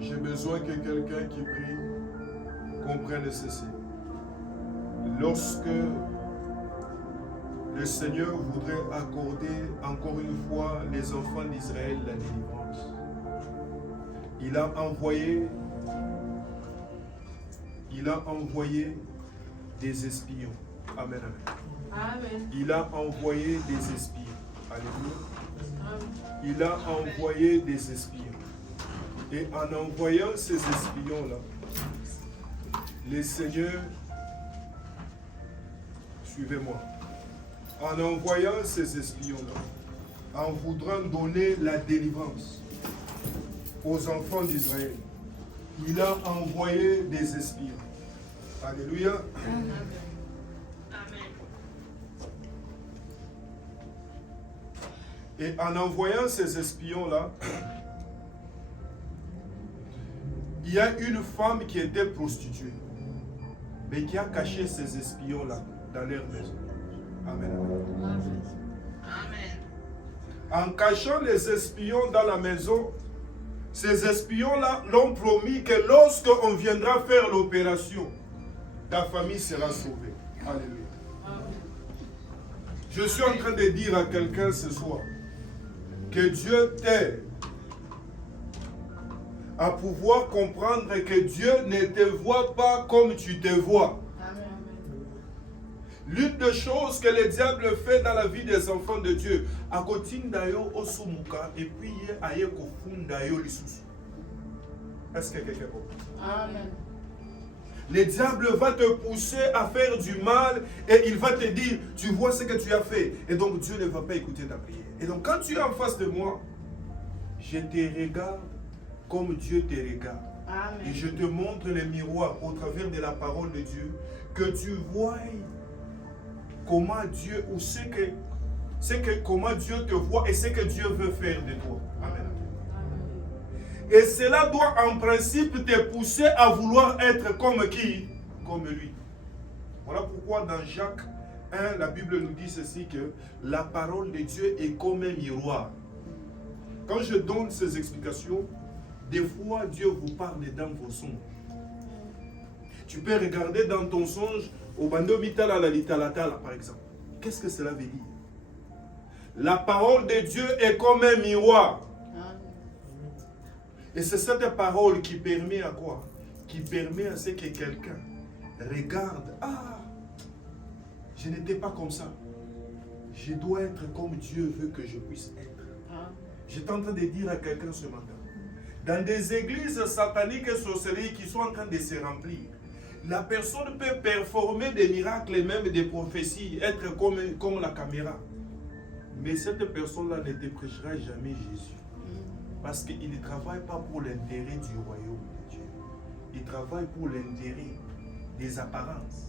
J'ai besoin que quelqu'un qui prie comprenne ceci. Lorsque le Seigneur voudrait accorder encore une fois les enfants d'Israël la délivrance, il a envoyé des espions. Amen, amen. Il a envoyé des espions. Alléluia. Il a envoyé des espions. Et en envoyant ces espions-là, les seigneurs, suivez-moi, en envoyant ces espions-là, en voudrant donner la délivrance aux enfants d'Israël, il a envoyé des espions. Alléluia. Amen. Et en envoyant ces espions-là, il y a une femme qui était prostituée, mais qui a caché ces espions-là dans leur maison. Amen. Amen. En cachant les espions dans la maison, ces espions-là l'ont promis que lorsqu'on viendra faire l'opération, ta famille sera sauvée. Alléluia. Je suis en train de dire à quelqu'un ce soir que Dieu t'aide à pouvoir comprendre que Dieu ne te voit pas comme tu te vois. L'une des choses que le diable fait dans la vie des enfants de Dieu, à côté d'ailleurs au soumuka et puis aille kofunda yo lisusu. Est-ce que quelqu'un comprend? Amen. Le diable va te pousser à faire du mal et il va te dire, tu vois ce que tu as fait. Et donc Dieu ne va pas écouter ta prière. Et donc quand tu es en face de moi, je te regarde comme Dieu te regarde. Amen. Et je te montre le miroir au travers de la parole de Dieu, que tu vois comment Dieu, ou comment Dieu te voit et ce que Dieu veut faire de toi. Amen. Et cela doit en principe te pousser à vouloir être comme qui? Comme lui. Voilà pourquoi dans Jacques 1, la Bible nous dit ceci, que la parole de Dieu est comme un miroir. Quand je donne ces explications, des fois Dieu vous parle dans vos songes. Tu peux regarder dans ton songe au bando mitala la litalatala par exemple. Qu'est-ce que cela veut dire? La parole de Dieu est comme un miroir. Et c'est cette parole qui permet à quoi? Qui permet à ce que quelqu'un regarde. Ah, je n'étais pas comme ça. Je dois être comme Dieu veut que je puisse être. J'étais en train de dire à quelqu'un ce matin. Dans des églises sataniques et sorcelleries qui sont en train de se remplir, la personne peut performer des miracles et même des prophéties, être comme la caméra. Mais cette personne-là ne te prêchera jamais Jésus. Parce qu'il ne travaille pas pour l'intérêt du royaume de Dieu. Il travaille pour l'intérêt des apparences.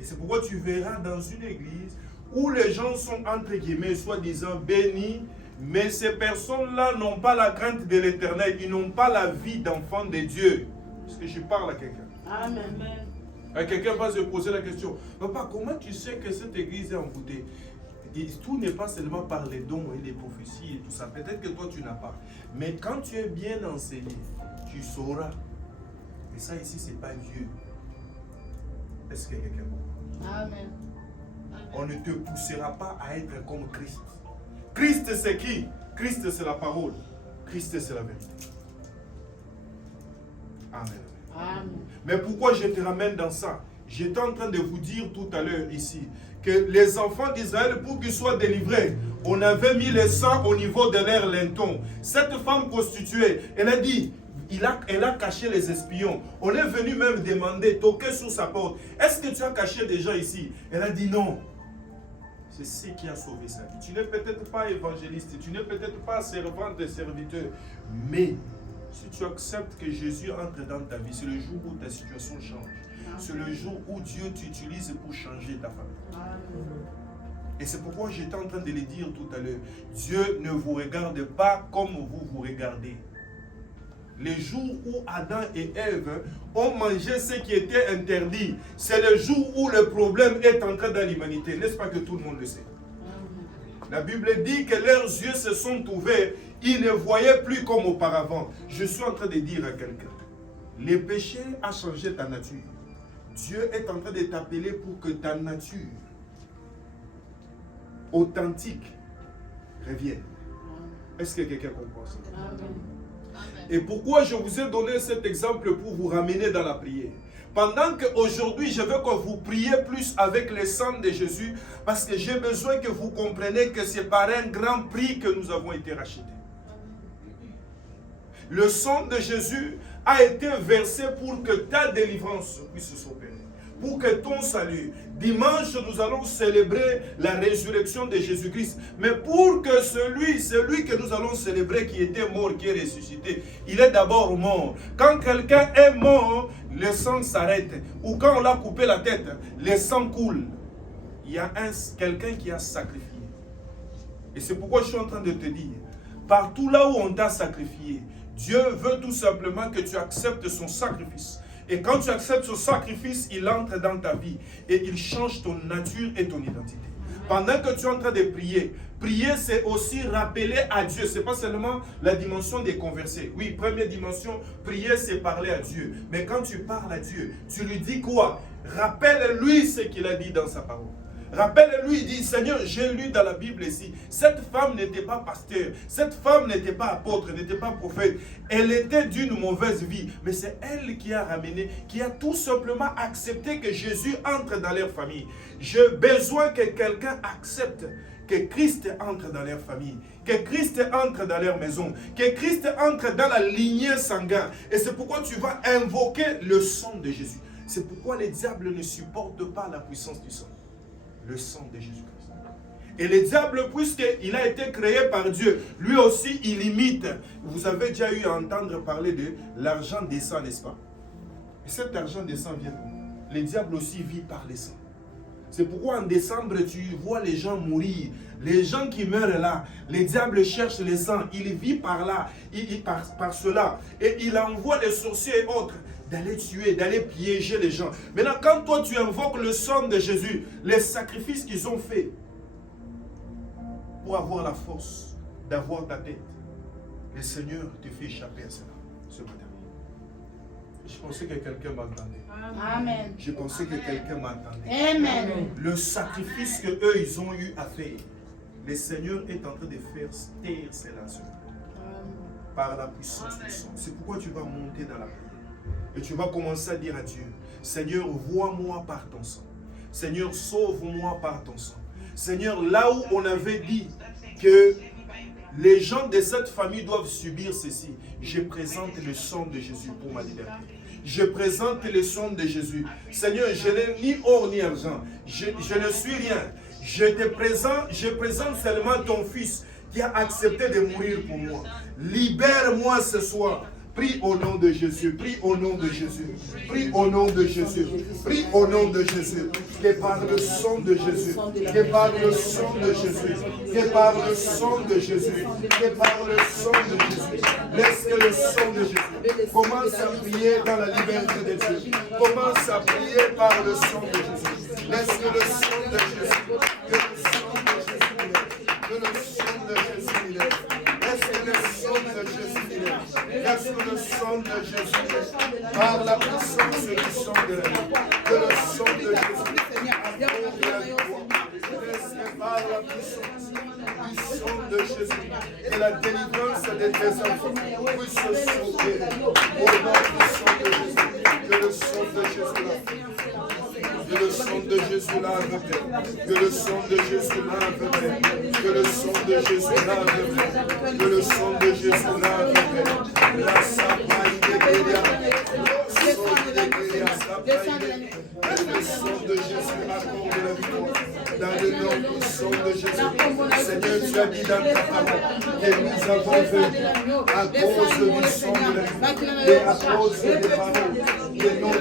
Et c'est pourquoi tu verras dans une église où les gens sont entre guillemets soi-disant bénis, mais ces personnes-là n'ont pas la crainte de l'Éternel. Ils n'ont pas la vie d'enfant de Dieu. Est-ce que je parle à quelqu'un? Amen. Quelqu'un va se poser la question. Papa, comment tu sais que cette église est envoûtée? Et tout n'est pas seulement par les dons et les prophéties et tout ça. Peut-être que toi, tu n'as pas. Mais quand tu es bien enseigné, tu sauras. Et ça ici, ce n'est pas Dieu. Est-ce que quelqu'un comprend? Amen. On ne te poussera pas à être comme Christ. Christ, c'est qui? Christ, c'est la parole. Christ, c'est la vérité. Amen. Amen. Mais pourquoi je te ramène dans ça? J'étais en train de vous dire tout à l'heure ici que les enfants d'Israël, pour qu'ils soient délivrés, on avait mis le sang au niveau de leur lenton. Cette femme prostituée, elle a dit, elle a caché les espions. On est venu même demander, toquer sur sa porte. Est-ce que tu as caché des gens ici? Elle a dit non. C'est ce qui a sauvé sa vie. Tu n'es peut-être pas évangéliste, tu n'es peut-être pas servante et serviteur, mais si tu acceptes que Jésus entre dans ta vie, c'est le jour où ta situation change. C'est le jour où Dieu t'utilise pour changer ta famille. Et c'est pourquoi j'étais en train de le dire tout à l'heure. Dieu ne vous regarde pas comme vous vous regardez. Les jours où Adam et Ève ont mangé ce qui était interdit, c'est le jour où le problème est entré dans l'humanité. N'est-ce pas que tout le monde le sait? La Bible dit que leurs yeux se sont ouverts. Il ne voyait plus comme auparavant. Je suis en train de dire à quelqu'un, le péché a changé ta nature. Dieu est en train de t'appeler pour que ta nature authentique revienne. Est-ce que quelqu'un comprend ça? Amen. Et pourquoi je vous ai donné cet exemple pour vous ramener dans la prière? Pendant qu'aujourd'hui, je veux que vous priez plus avec le sang de Jésus, parce que j'ai besoin que vous compreniez que c'est par un grand prix que nous avons été rachetés. Le sang de Jésus a été versé pour que ta délivrance puisse s'opérer, pour que ton salut. Dimanche, nous allons célébrer la résurrection de Jésus-Christ. Mais pour que celui que nous allons célébrer, qui était mort, qui est ressuscité, il est d'abord mort. Quand quelqu'un est mort, le sang s'arrête. Ou quand on l'a coupé la tête, le sang coule. Il y a quelqu'un qui a sacrifié. Et c'est pourquoi je suis en train de te dire, partout là où on t'a sacrifié, Dieu veut tout simplement que tu acceptes son sacrifice. Et quand tu acceptes ce sacrifice, il entre dans ta vie et il change ton nature et ton identité. Pendant que tu es en train de prier, prier c'est aussi rappeler à Dieu. Ce n'est pas seulement la dimension des conversés. Oui, première dimension, prier c'est parler à Dieu. Mais quand tu parles à Dieu, tu lui dis quoi? Rappelle-lui ce qu'il a dit dans sa parole. Rappelle-lui, il dit, Seigneur, j'ai lu dans la Bible ici, cette femme n'était pas pasteur, cette femme n'était pas apôtre, n'était pas prophète, elle était d'une mauvaise vie, mais c'est elle qui a ramené, qui a tout simplement accepté que Jésus entre dans leur famille. J'ai besoin que quelqu'un accepte que Christ entre dans leur famille, que Christ entre dans leur maison, que Christ entre dans la lignée sanguine. Et c'est pourquoi tu vas invoquer le sang de Jésus. C'est pourquoi les diables ne supportent pas la puissance du sang. Le sang de Jésus-Christ. Et le diable, puisqu'il a été créé par Dieu, lui aussi, il imite. Vous avez déjà eu à entendre parler de l'argent des sangs, n'est-ce pas? Et cet argent des sangs vient d'où? Le diable aussi vit par les sangs. C'est pourquoi en décembre, tu vois les gens mourir. Les gens qui meurent là, les diables cherchent les sangs. Il vit par là, par cela. Et il envoie les sorciers et autres d'aller tuer, d'aller piéger les gens. Maintenant, quand toi tu invoques le sang de Jésus, les sacrifices qu'ils ont faits pour avoir la force d'avoir ta tête, le Seigneur te fait échapper à cela ce matin. Je pensais que quelqu'un m'entendait. Amen. Je pensais que quelqu'un m'entendait. Amen. Le sacrifice que eux ils ont eu à faire, le Seigneur est en train de faire taire cela par la puissance du sang. C'est pourquoi tu vas monter dans la prière. Et tu vas commencer à dire à Dieu, Seigneur, vois-moi par ton sang. Seigneur, sauve-moi par ton sang. Seigneur, là où on avait dit que les gens de cette famille doivent subir ceci, je présente le sang de Jésus pour ma liberté. Je présente le sang de Jésus. Seigneur, je n'ai ni or ni argent. Je ne suis rien. Je présente seulement ton fils qui a accepté de mourir pour moi. Libère-moi ce soir. Prie au nom de Jésus, prie au nom de Jésus, prie au nom de Jésus, prie au nom de Jésus, que par le sang de Jésus, que par le sang de Jésus, que par le sang de Jésus, que par le sang de Jésus, laisse que le sang de Jésus commence à prier dans la liberté de Dieu, commence à prier par le sang de Jésus, laisse que le sang de Jésus, que le sang de Jésus, que le sang de Jésus, laisse que le sang de Jésus, laisse que le sang de Jésus, par la puissance du sang de la vie, que le sang de Jésus, laisse par la puissance du sang de Jésus, que la délivrance de tes enfants puisse se sauver au nom du sang de Jésus, que le sang de Jésus là. Que le sang de Jésus lave, que le sang de Jésus lave, que le sang de Jésus lave, que le sang de Jésus lave, la sapaille de Guéria, le sang de Guéria, le sang de Jésus accorde la victoire, dans le nom du sang de Jésus. Seigneur, tu as dit dans ta parole que nous avons venu à cause du sang de la vie et à cause des paroles des noms de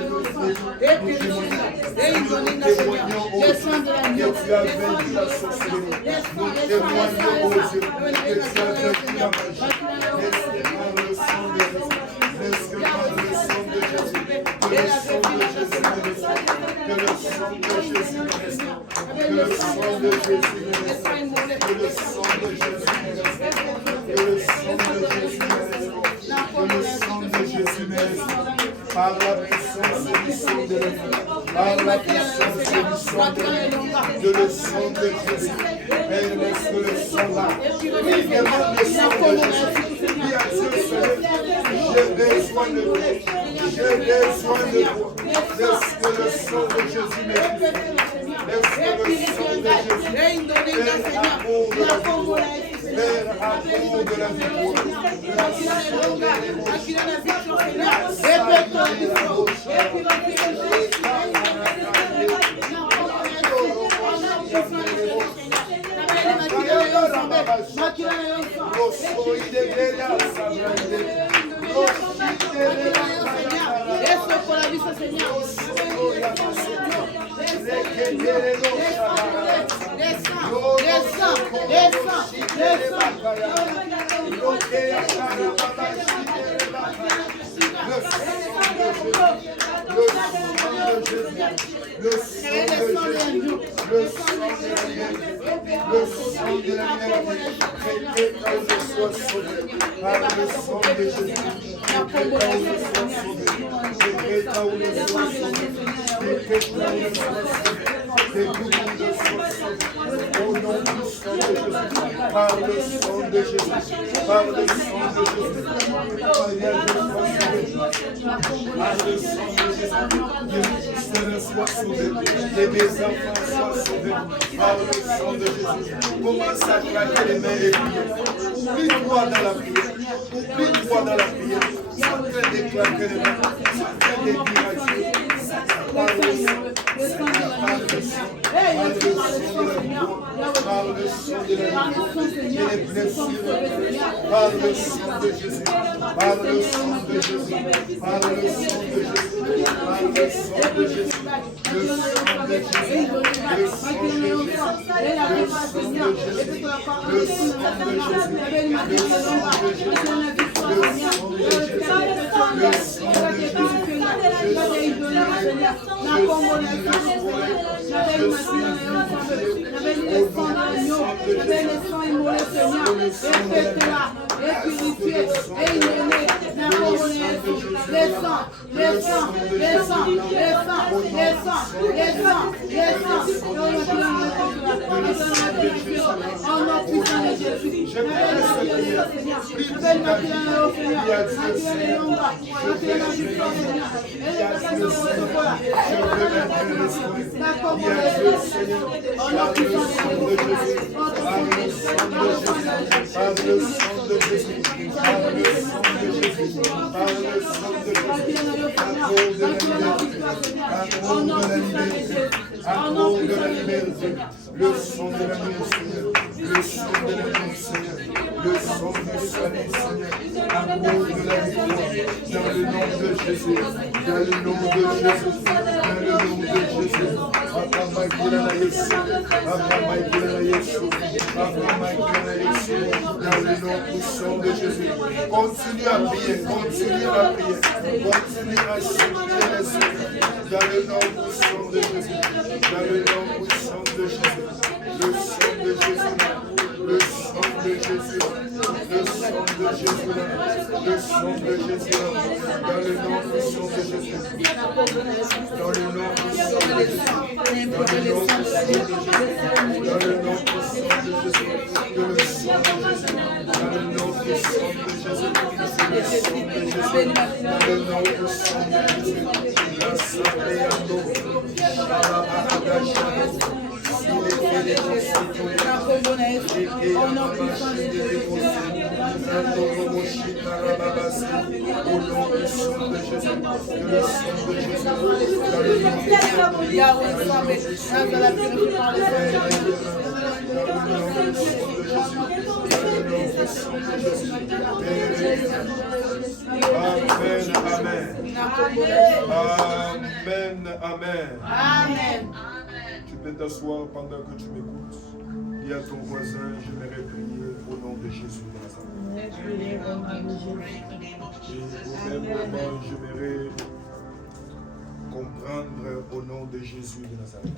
nous témoignons au Dieu que tu as vaincu la sorcellerie. Nous témoignons au Dieu que tu as vaincu la magie. Laisse par le sang de Jésus. Laisse par le sang de Jésus. Que le sang de Jésus me restaure. Que le sang de Jésus me restaure. Que le sang de Jésus me restaure. Que le sang de Jésus me restaure. Que le sang de Jésus me restaure. Que le sang de Jésus me restaure. Par la puissance du sang de la vie. Par la puissance du sang de la vie. De le sang de Jésus. Et laisse que le sang là. Il demande le sang de Jésus. Dis à Dieu, Seigneur, j'ai besoin de toi. J'ai besoin de toi. Laisse que le sang de Jésus me purifie. Laisse que le sang de Jésus. Père, amour de la victoire. Père, amour de la victoire. Le sang de la vérité, que je sois sauvé par le sang de Jésus. Que je sois sauvé. Que je sois sauvé. Que tout le monde soit sauvé. Au nom du sang de Jésus. Par le sang de Jésus. Par le sang de Jésus. Par le sang de Jésus. Que je sois sauvé. Que mes enfants soient sauvés. Par le sang de Jésus. Commence à claquer les mains et prier. Oublie-toi dans la prière. Oublie-toi dans la prière. Sans te déclarer les mains. Sans te dire à Dieu. Par le sang. Par le sang. Par le sang de la vie. Et les blessures. Par le sang de Jésus. Par le sang de Jésus. Par le sang de Jésus. Par le sang de Jésus. Le sang de Jésus. Le sang de Jésus. Le sang de Jésus. Le sang de Jésus. Le sang de Jésus. Le sang de Jésus. Le sang de Jésus. Le sang de l'amour, Seigneur. Le sang de l'amour, Seigneur. Le sang du salut, Seigneur. Amour de la victoire. Dans le nom de Jésus. Dans le nom de Jésus. Dans le nom de Jésus. Dans le nom puissant de Jésus. Continue à prier. Continue à prier. Continue à supplier les Seigneur. Dans le nom puissant de Jésus. Dans le nom puissant de Jésus. Le sang de Jésus. Le sang de Jésus. Le sang de Jésus. Le sang de Jésus. Dans le nom puissant de Jésus. Dans le nom puissant de Jésus. Dans le nom puissant de Jésus. Dans le nom puissant de Jésus. Que le sang de Jésus. Dans le nom puissant de Jésus. Le sang de Jésus. Dans le nom puissant de Jésus. La santé à nous. Amen. Tu peux t'asseoir pendant que tu m'écoutes. Dis à ton voisin, j'aimerais prier au nom de Jésus de Nazareth. Et au même moment, j'aimerais comprendre au nom de Jésus de Nazareth.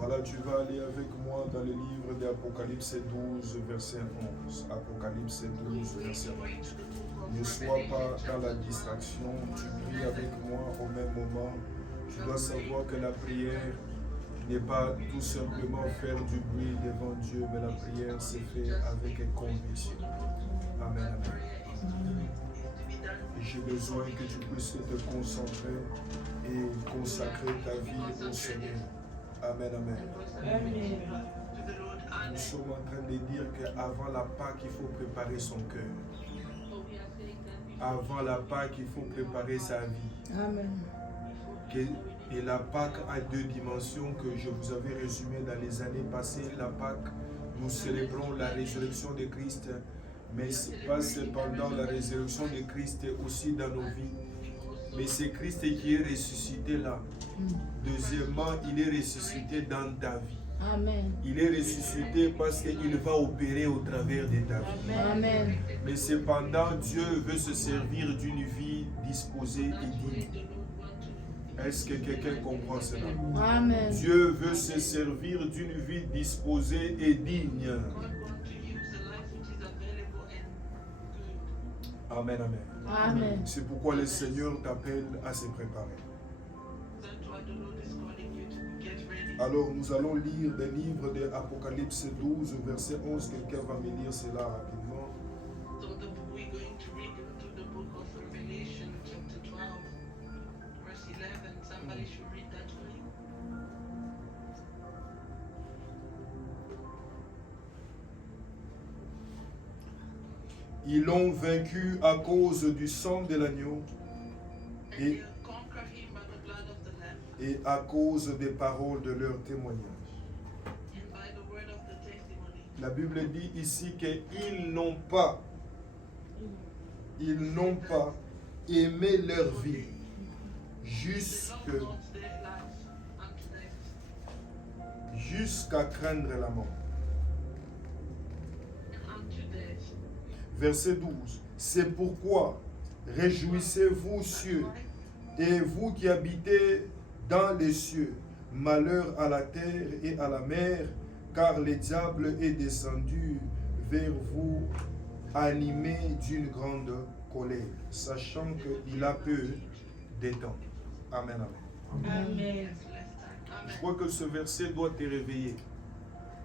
Voilà, tu vas aller avec moi dans le livre d'Apocalypse 12, verset 11. Apocalypse 12, verset 11. Ne sois pas dans la distraction, tu pries avec moi au même moment. Tu dois savoir que la prière n'est pas tout simplement faire du bruit devant Dieu, mais la prière se fait avec conviction. Amen, amen. J'ai besoin que tu puisses te concentrer et consacrer ta vie au Seigneur. Amen, amen. Amen. Nous sommes en train de dire qu'avant la Pâque, il faut préparer son cœur. Avant la Pâque, il faut préparer sa vie. Amen. Et la Pâque a deux dimensions que je vous avais résumées dans les années passées. La Pâque, nous célébrons la résurrection de Christ, mais ce n'est pas cependant la résurrection de Christ aussi dans nos vies. Mais c'est Christ qui est ressuscité là. Deuxièmement, il est ressuscité dans ta vie. Amen. Il est ressuscité parce qu'il va opérer au travers de ta vie. Amen. Mais cependant, Dieu veut se servir d'une vie disposée et digne. Est-ce que quelqu'un comprend cela? Amen. Dieu veut se servir d'une vie disposée et digne. Amen, amen. Amen. C'est pourquoi le Seigneur t'appelle à se préparer. Alors nous allons lire des livres de Apocalypse 12, verset 11. Quelqu'un va me lire cela rapidement. Ils l'ont vaincu à cause du sang de l'agneau et à cause des paroles de leur témoignage. La Bible dit ici qu'ils n'ont pas aimé leur vie jusqu'à craindre la mort. Verset 12. C'est pourquoi réjouissez-vous, cieux, et vous qui habitez dans les cieux. Malheur à la terre et à la mer, car le diable est descendu vers vous, animé d'une grande colère, sachant qu'il a peu de temps. Amen, amen. Amen. Je crois que ce verset doit te réveiller.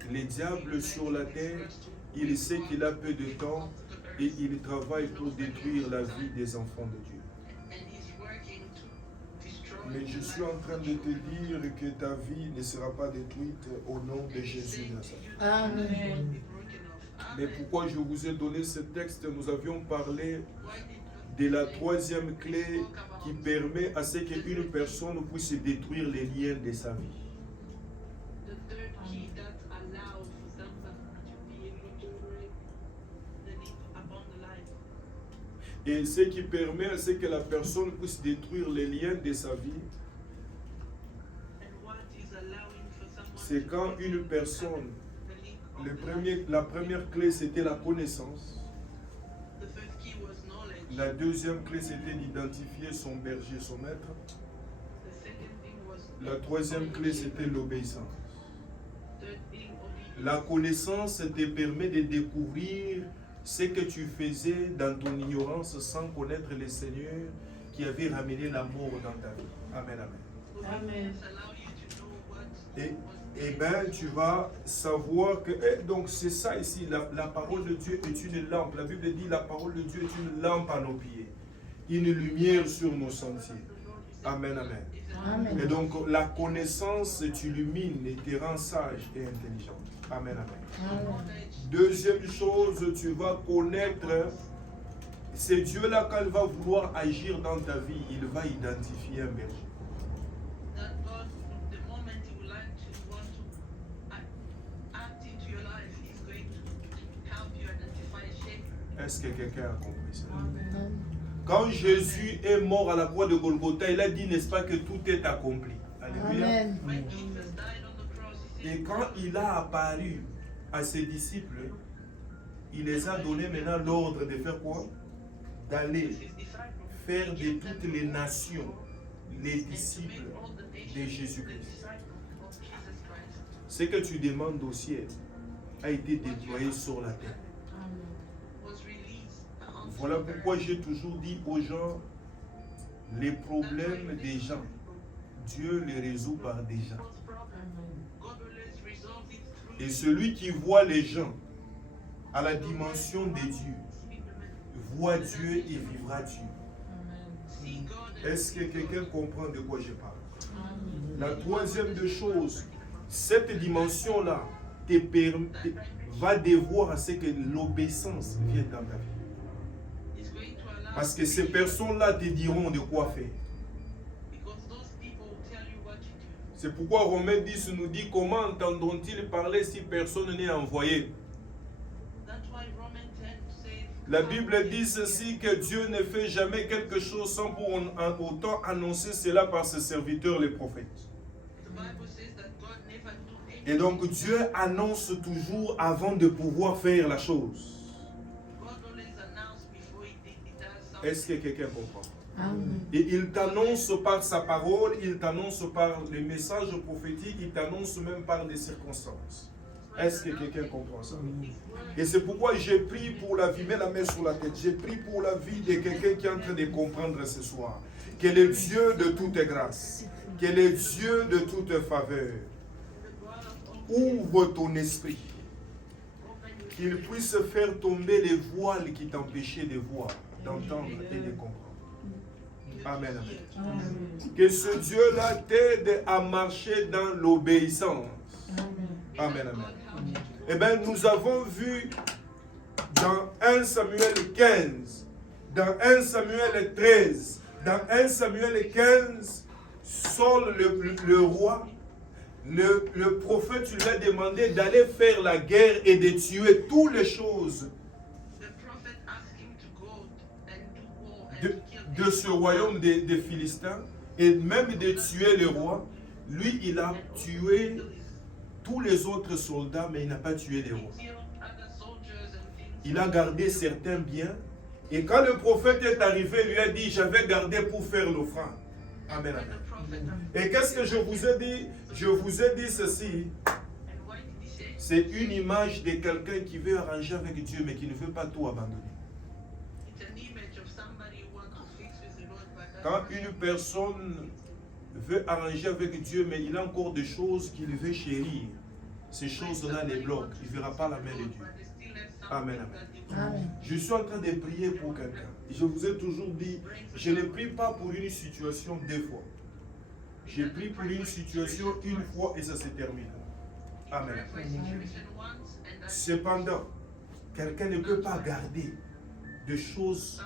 Le diable sur la terre, il sait qu'il a peu de temps et il travaille pour détruire la vie des enfants de Dieu. Mais je suis en train de te dire que ta vie ne sera pas détruite au nom de Jésus Nazareth. Amen. Mais pourquoi je vous ai donné ce texte? Nous avions parlé de la troisième clé qui permet à ce qu'une personne puisse détruire les liens de sa vie. Et ce qui permet à ce que la personne puisse détruire les liens de sa vie, c'est quand une personne, la première clé c'était la connaissance, la deuxième clé c'était d'identifier son berger, son maître, la troisième clé c'était l'obéissance. La connaissance te permet de découvrir ce que tu faisais dans ton ignorance sans connaître le Seigneur qui avait ramené la mort dans ta vie. Amen, amen. Amen. Et bien, tu vas savoir que... donc, c'est ça ici, la parole de Dieu est une lampe. La Bible dit la parole de Dieu est une lampe à nos pieds, une lumière sur nos sentiers. Amen, amen. Amen. Et donc, la connaissance t'illumine et te rend sage et intelligent. Amen, amen. Amen. Deuxième chose, tu vas connaître, c'est Dieu-là, quand il va vouloir agir dans ta vie, il va identifier un berger. Est-ce que quelqu'un a compris ça? Amen. Quand Jésus est mort à la croix de Golgotha, il a dit, n'est-ce pas, que tout est accompli. Alléluia. Amen. Et quand il a apparu à ses disciples, il les a donné maintenant l'ordre de faire quoi? D'aller faire de toutes les nations les disciples de Jésus-Christ. ce que tu demandes au ciel a été déployé sur la terre. Voilà pourquoi j'ai toujours dit aux gens, les problèmes des gens, Dieu les résout par des gens. Et celui qui voit les gens à la dimension des dieux, voit Dieu et vivra Dieu. Est-ce que quelqu'un comprend de quoi je parle? La troisième des choses, cette dimension-là va devoir à ce que l'obéissance vienne dans ta vie. Parce que ces personnes-là te diront de quoi faire. C'est pourquoi Romains 10 nous dit comment entendront-ils parler si personne n'est envoyé. La Bible dit ceci, que Dieu ne fait jamais quelque chose sans pour autant annoncer cela par ses serviteurs les prophètes. Et donc Dieu annonce toujours avant de pouvoir faire la chose. Est-ce que quelqu'un comprend? Amen. Et il t'annonce par sa parole, il t'annonce par les messages prophétiques, il t'annonce même par des circonstances. Est-ce que quelqu'un comprend ça? Et c'est pourquoi j'ai pris pour la vie, mets la main sur la tête, j'ai pris pour la vie de quelqu'un qui est en train de comprendre ce soir, que le Dieu de toute grâce, que le Dieu de toute faveur, ouvre ton esprit, qu'il puisse faire tomber les voiles qui t'empêchaient de voir, d'entendre et de comprendre. Amen, amen. Que ce Dieu-là t'aide à marcher dans l'obéissance. Amen, amen. Eh bien, nous avons vu dans 1 Samuel 15, dans 1 Samuel 13, dans 1 Samuel 15, Saul, le roi, le prophète lui a demandé d'aller faire la guerre et de tuer toutes les choses de ce royaume des Philistins et même de tuer le roi. Lui, il a tué tous les autres soldats, mais il n'a pas tué les rois. Il a gardé certains biens. Et quand le prophète est arrivé, il lui a dit, j'avais gardé pour faire l'offrande. Amen, amen. Et qu'est-ce que je vous ai dit? Je vous ai dit ceci. C'est une image de quelqu'un qui veut arranger avec Dieu, mais qui ne veut pas tout abandonner. Quand une personne veut arranger avec Dieu, mais il a encore des choses qu'il veut chérir, ces choses-là les bloquent. Il ne verra pas la main de Dieu. Amen, amen. Amen. Je suis en train de prier pour quelqu'un. Je vous ai toujours dit, je ne prie pas pour une situation deux fois. Je prie pour une situation une fois et ça se termine. Amen. Cependant, quelqu'un ne peut pas garder des choses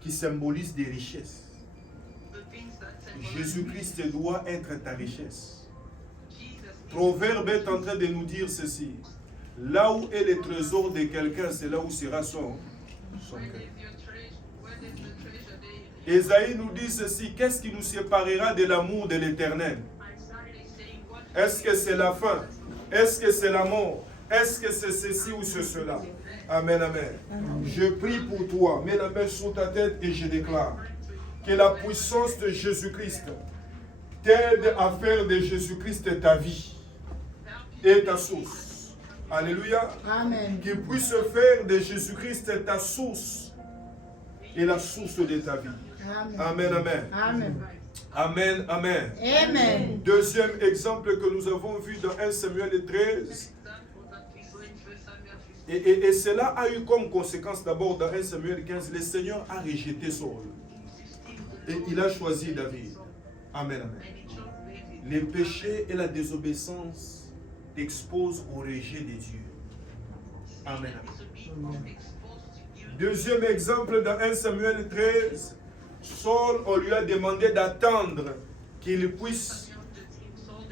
qui symbolisent des richesses. Jésus-Christ doit être ta richesse. Proverbe est en train de nous dire ceci. Là où est le trésor de quelqu'un, c'est là où sera son cœur. Ésaïe nous dit ceci. Qu'est-ce qui nous séparera de l'amour de l'Éternel? Est-ce que c'est la faim? Est-ce que c'est la mort? Est-ce que c'est ceci ou c'est cela? Amen, amen. Je prie pour toi. Mets la main sur ta tête et je déclare que la puissance de Jésus-Christ t'aide à faire de Jésus-Christ ta vie et ta source. Alléluia. Amen. Qu'il puisse faire de Jésus-Christ ta source et la source de ta vie. Amen, amen. Amen. Amen, amen. Amen. Deuxième exemple que nous avons vu dans 1 Samuel 13. Et cela a eu comme conséquence d'abord dans 1 Samuel 15, le Seigneur a rejeté Saul. Et il a choisi David. Amen, amen. Les péchés et la désobéissance t'exposent au rejet de Dieu. Amen, amen. Deuxième exemple dans 1 Samuel 13, Saul, on lui a demandé d'attendre qu'il puisse,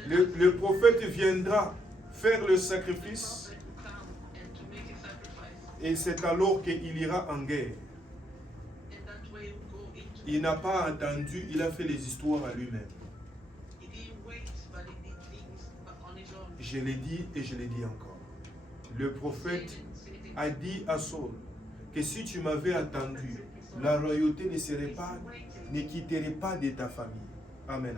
le prophète viendra faire le sacrifice et c'est alors qu'il ira en guerre. Il n'a pas attendu, il a fait les histoires à lui-même. Je l'ai dit et je l'ai dit encore. Le prophète a dit à Saul que si tu m'avais attendu, la royauté ne quitterait pas de ta famille. Amen.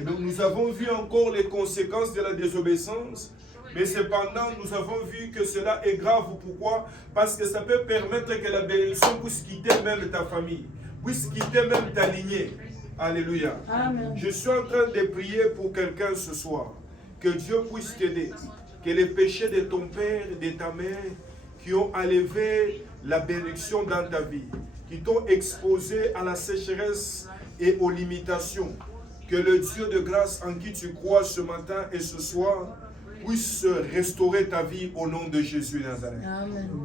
Et donc nous avons vu encore les conséquences de la désobéissance. Mais cependant, nous avons vu que cela est grave. Pourquoi? Parce que ça peut permettre que la bénédiction puisse quitter même ta famille, puisse quitter même ta lignée. Alléluia. Amen. Je suis en train de prier pour quelqu'un ce soir. Que Dieu puisse t'aider. Que les péchés de ton père et de ta mère qui ont enlevé la bénédiction dans ta vie, qui t'ont exposé à la sécheresse et aux limitations, que le Dieu de grâce en qui tu crois ce matin et ce soir puisse restaurer ta vie au nom de Jésus de Nazareth.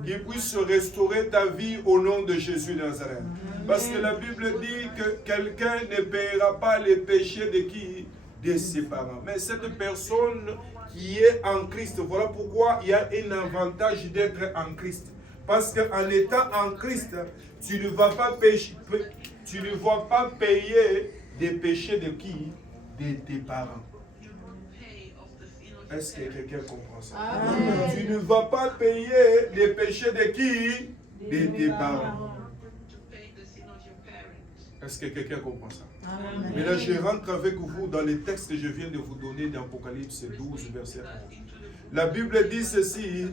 Qu'il puisse restaurer ta vie au nom de Jésus de Nazareth. Parce que la Bible dit que quelqu'un ne paiera pas les péchés de qui? De ses parents. Mais cette personne qui est en Christ, voilà pourquoi il y a un avantage d'être en Christ. Parce qu'en étant en Christ, tu ne vas pas payer des péchés de qui? De tes parents. Est-ce que quelqu'un comprend ça? Amen. Tu ne vas pas payer les péchés de qui? De tes parents. Est-ce que quelqu'un comprend ça? Amen. Mais là, je rentre avec vous dans les textes que je viens de vous donner d'Apocalypse 12, verset 11. La Bible dit ceci,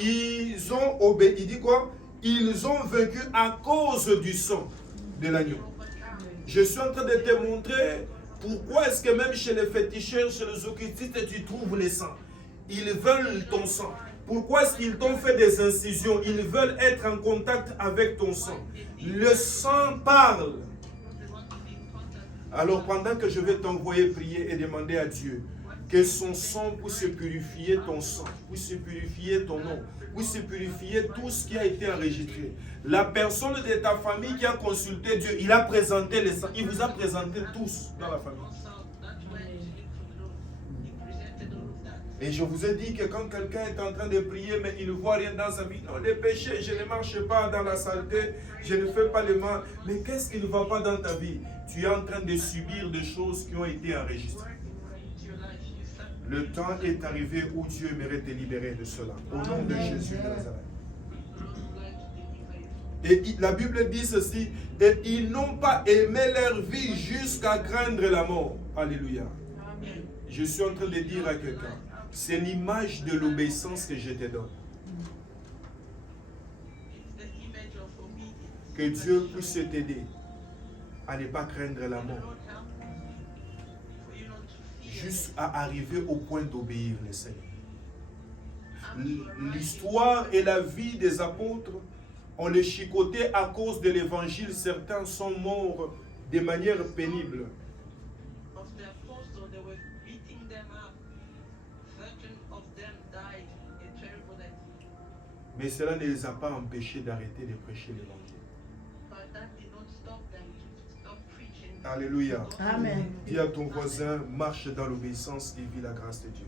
ils ont obéi. Il dit quoi? Ils ont vaincu à cause du sang de l'agneau. Je suis en train de te montrer pourquoi est-ce que même chez les féticheurs, chez les occultistes, tu trouves les sangs. Ils veulent ton sang. Pourquoi est-ce qu'ils t'ont fait des incisions? Ils veulent être en contact avec ton sang. Le sang parle. Alors pendant que je vais t'envoyer prier et demander à Dieu que son sang puisse purifier ton sang, puisse purifier ton nom, puisse purifier tout ce qui a été enregistré. La personne de ta famille qui a consulté Dieu, il a présenté les sangs, il vous a présenté tous dans la famille. Et je vous ai dit que quand quelqu'un est en train de prier, mais il ne voit rien dans sa vie, non, les péchés, je ne marche pas dans la saleté, je ne fais pas le mal. Mais qu'est-ce qui ne va pas dans ta vie? Tu es en train de subir des choses qui ont été enregistrées. Le temps est arrivé où Dieu aimerait te libérer de cela. Au nom de Jésus de Nazareth. Et la Bible dit ceci, et ils n'ont pas aimé leur vie jusqu'à craindre la mort. Alléluia. Je suis en train de dire à quelqu'un, c'est l'image de l'obéissance que je te donne. Que Dieu puisse t'aider à ne pas craindre la mort. Juste à arriver au point d'obéir le Seigneur. L'histoire et la vie des apôtres, on les chicotait à cause de l'évangile. Certains sont morts de manière pénible. Mais cela ne les a pas empêchés d'arrêter de prêcher l'évangile. Alléluia. Amen. Dis à ton voisin, marche dans l'obéissance et vis la grâce de Dieu.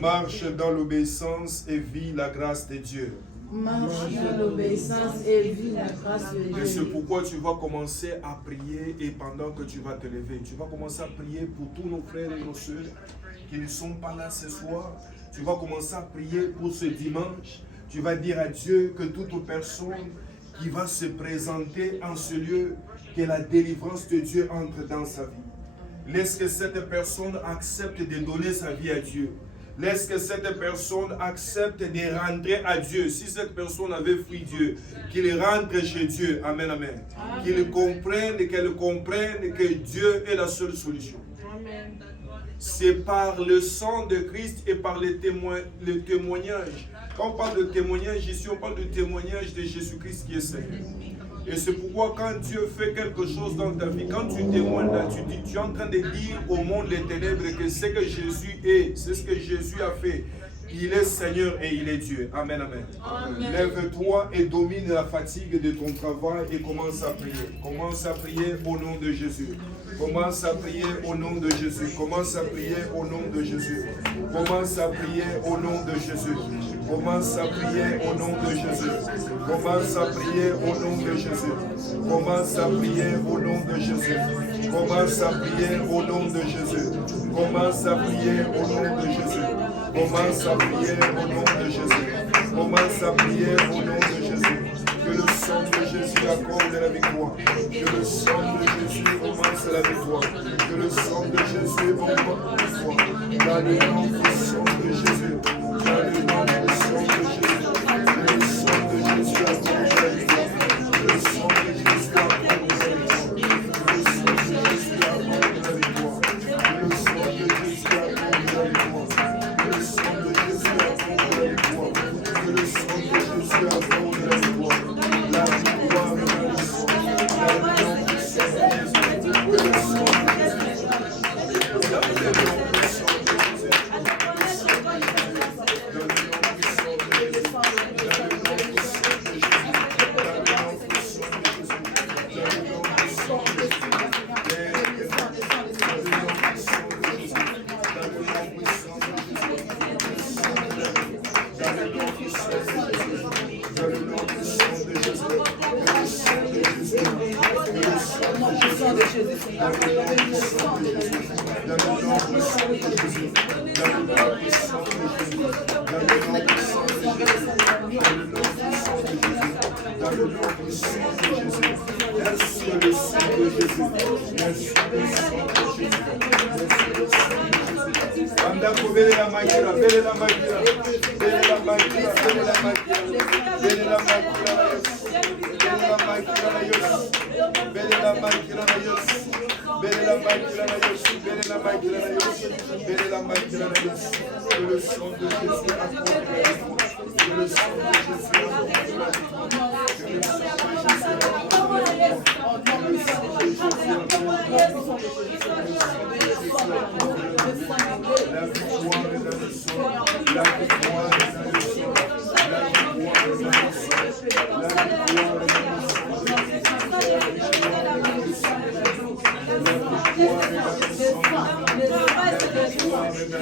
Marche dans l'obéissance et vis la grâce de Dieu. Marche dans l'obéissance et vis la grâce de Dieu. Et c'est pourquoi tu vas commencer à prier et pendant que tu vas te lever, tu vas commencer à prier pour tous nos frères et nos sœurs qui ne sont pas là ce soir. Tu vas commencer à prier pour ce dimanche. Tu vas dire à Dieu que toute personne qui va se présenter en ce lieu, que la délivrance de Dieu entre dans sa vie. Laisse que cette personne accepte de donner sa vie à Dieu. Laisse que cette personne accepte de rentrer à Dieu. Si cette personne avait fui Dieu, qu'il rentre chez Dieu. Amen, amen. Qu'il comprenne, qu'elle comprenne que Dieu est la seule solution. Amen. C'est par le sang de Christ et par le témoignage. Quand on parle de témoignage ici, on parle de témoignage de Jésus-Christ qui est Seigneur. Et c'est pourquoi quand Dieu fait quelque chose dans ta vie, quand tu témoignes là, tu es en train de dire au monde les ténèbres que ce que Jésus est, c'est ce que Jésus a fait. Il est Seigneur et il est Dieu. Amen, amen. Amen. Lève-toi et domine la fatigue de ton travail et commence à prier. Commence à prier au nom de Jésus. Commence à prier au nom de Jésus. Commence à prier au nom de Jésus. Commence à prier au nom de Jésus. Commence à prier au nom de Jésus. Commence à prier au nom de Jésus. Commence à prier au nom de Jésus. Commence à prier au nom de Jésus. Commence à prier au nom de Jésus. Commence à prier au nom de Jésus. Commence à prier au nom de Jésus. Que Que le sang de Jésus accorde la victoire. Que le sang de Jésus commence la victoire. Que le sang de Jésus emporte la victoire. Dans le nom puissant de Jésus. Dans le nom puissant de Jésus. Que le sang de Jésus accorde la victoire. Que le sang de Jésus accorde la victoire. Que le sang de Jésus accorde la victoire. Que le sang de Jésus accorde la victoire. Que le sang de Jésus accorde la victoire. Que le sang de Jésus accorde la victoire. La victoire est dans le sang. La victoire est dans le sang. Que le sang de Jésus. Dans le nom puissant de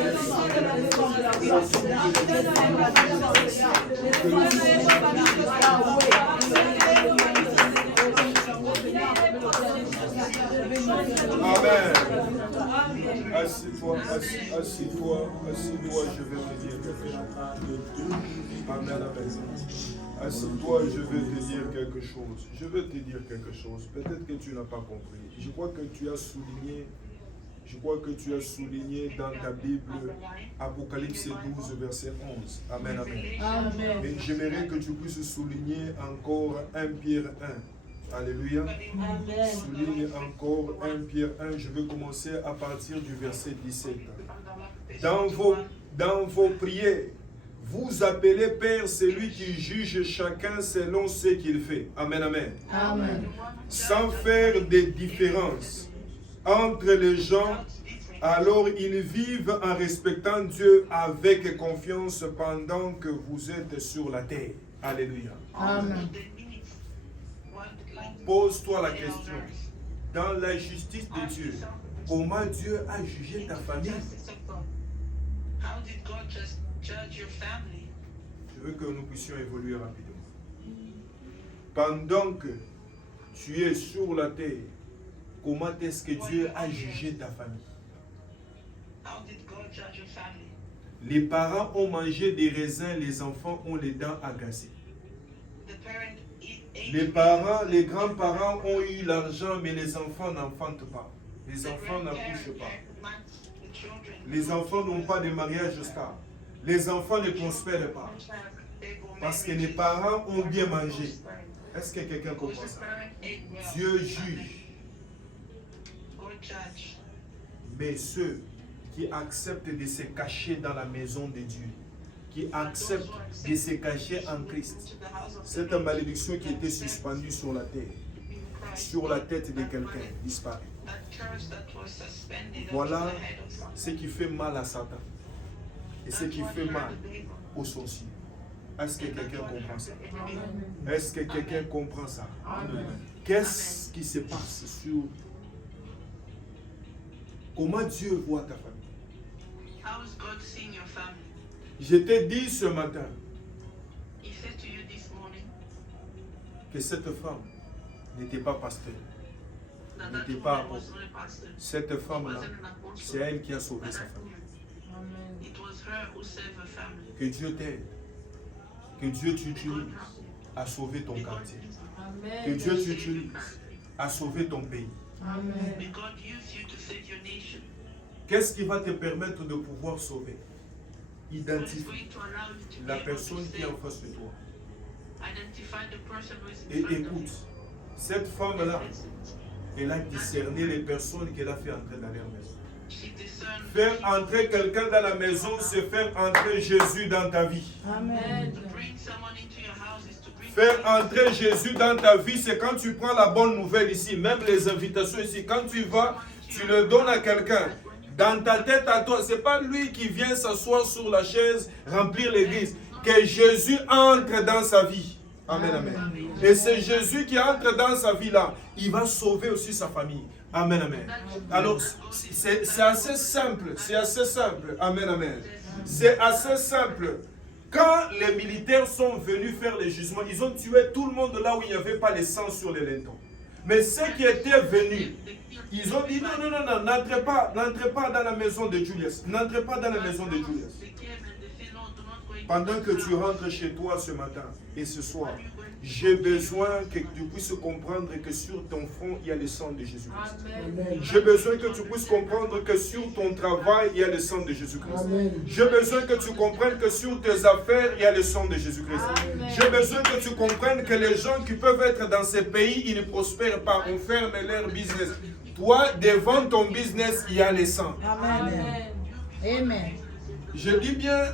Jésus. Dans le nom puissant de Jésus. Dans le nom puissant de Jésus. Dans le nom puissant de Jésus. Dans le nom puissant de Jésus. Assis-toi, je vais te dire quelque chose. Amen, assis-toi, je vais te dire quelque chose. Je vais te dire quelque chose. Peut-être que tu n'as pas compris. Je crois que tu as souligné dans ta Bible Apocalypse 12, verset 11. Amen, amen. Amen. Mais j'aimerais que tu puisses souligner encore 1 Pierre 1. Alléluia. Amen. Souligne encore 1 Pierre 1. Je vais commencer à partir du verset 17. Dans vos prières, vous appelez Père celui qui juge chacun selon ce qu'il fait. Amen, amen. Amen. Sans faire de différence entre les gens, alors ils vivent en respectant Dieu avec confiance pendant que vous êtes sur la terre. Alléluia. Amen. Pose-toi la question. Dans la justice de Dieu, comment Dieu a jugé ta famille? Je veux que nous puissions évoluer rapidement. Pendant que tu es sur la terre, comment est-ce que Dieu a jugé ta famille? Les parents ont mangé des raisins, les enfants ont les dents agacées. Les grands-parents ont eu l'argent, mais les enfants n'enfantent pas. Les enfants n'accouchent pas. Les enfants n'ont pas de mariage stable. Les enfants ne prospèrent pas. Parce que les parents ont bien mangé. Est-ce que quelqu'un comprend ça? Dieu juge. Mais ceux qui acceptent de se cacher dans la maison de Dieu, qui acceptent de se cacher en Christ, cette malédiction qui était suspendue sur la terre, sur la tête de quelqu'un, disparaît. Voilà ce qui fait mal à Satan et ce qui fait mal aux sorciers. Est-ce que quelqu'un comprend ça? Est-ce que quelqu'un comprend ça? Qu'est-ce qui se passe sur comment Dieu voit ta famille? Je t'ai dit ce matin que cette femme n'était pas pasteur, n'était pas apôtre. Cette femme-là, c'est elle qui a sauvé sa famille. Que Dieu t'aide, que Dieu t'utilise à sauver ton quartier. Amen. Que Dieu t'utilise à sauver ton pays. Amen. Qu'est-ce qui va te permettre de pouvoir sauver? Identifie la personne qui est en face de toi. Et écoute, cette femme-là, elle a discerné les personnes qu'elle a fait entrer dans leur maison. Faire entrer quelqu'un dans la maison, c'est faire entrer Jésus dans ta vie. Amen. Faire entrer Jésus dans ta vie, c'est quand tu prends la bonne nouvelle ici, même les invitations ici. Quand tu vas, tu le donnes à quelqu'un. Dans ta tête à toi, ce n'est pas lui qui vient s'asseoir sur la chaise, remplir l'église. Que Jésus entre dans sa vie. Amen, amen. Et c'est Jésus qui entre dans sa vie là. Il va sauver aussi sa famille. Amen, amen. Alors, c'est assez simple. C'est assez simple. Amen, amen. C'est assez simple. Quand les militaires sont venus faire les jugements, ils ont tué tout le monde là où il n'y avait pas le sang sur les lintons. Mais ceux qui étaient venus, ils ont dit non, n'entrez pas dans la maison de Julius. N'entrez pas dans la maison de Julius. Pendant que tu rentres chez toi ce matin et ce soir, j'ai besoin que tu puisses comprendre que sur ton front, il y a le sang de Jésus-Christ. J'ai besoin que tu puisses comprendre que sur ton travail, il y a le sang de Jésus-Christ. J'ai besoin que tu comprennes que sur tes affaires, il y a le sang de Jésus-Christ. J'ai besoin que tu comprennes que les gens qui peuvent être dans ces pays, ils ne prospèrent pas. On ferme leur business. Toi, devant ton business, il y a le sang. Amen. Amen. Je dis bien,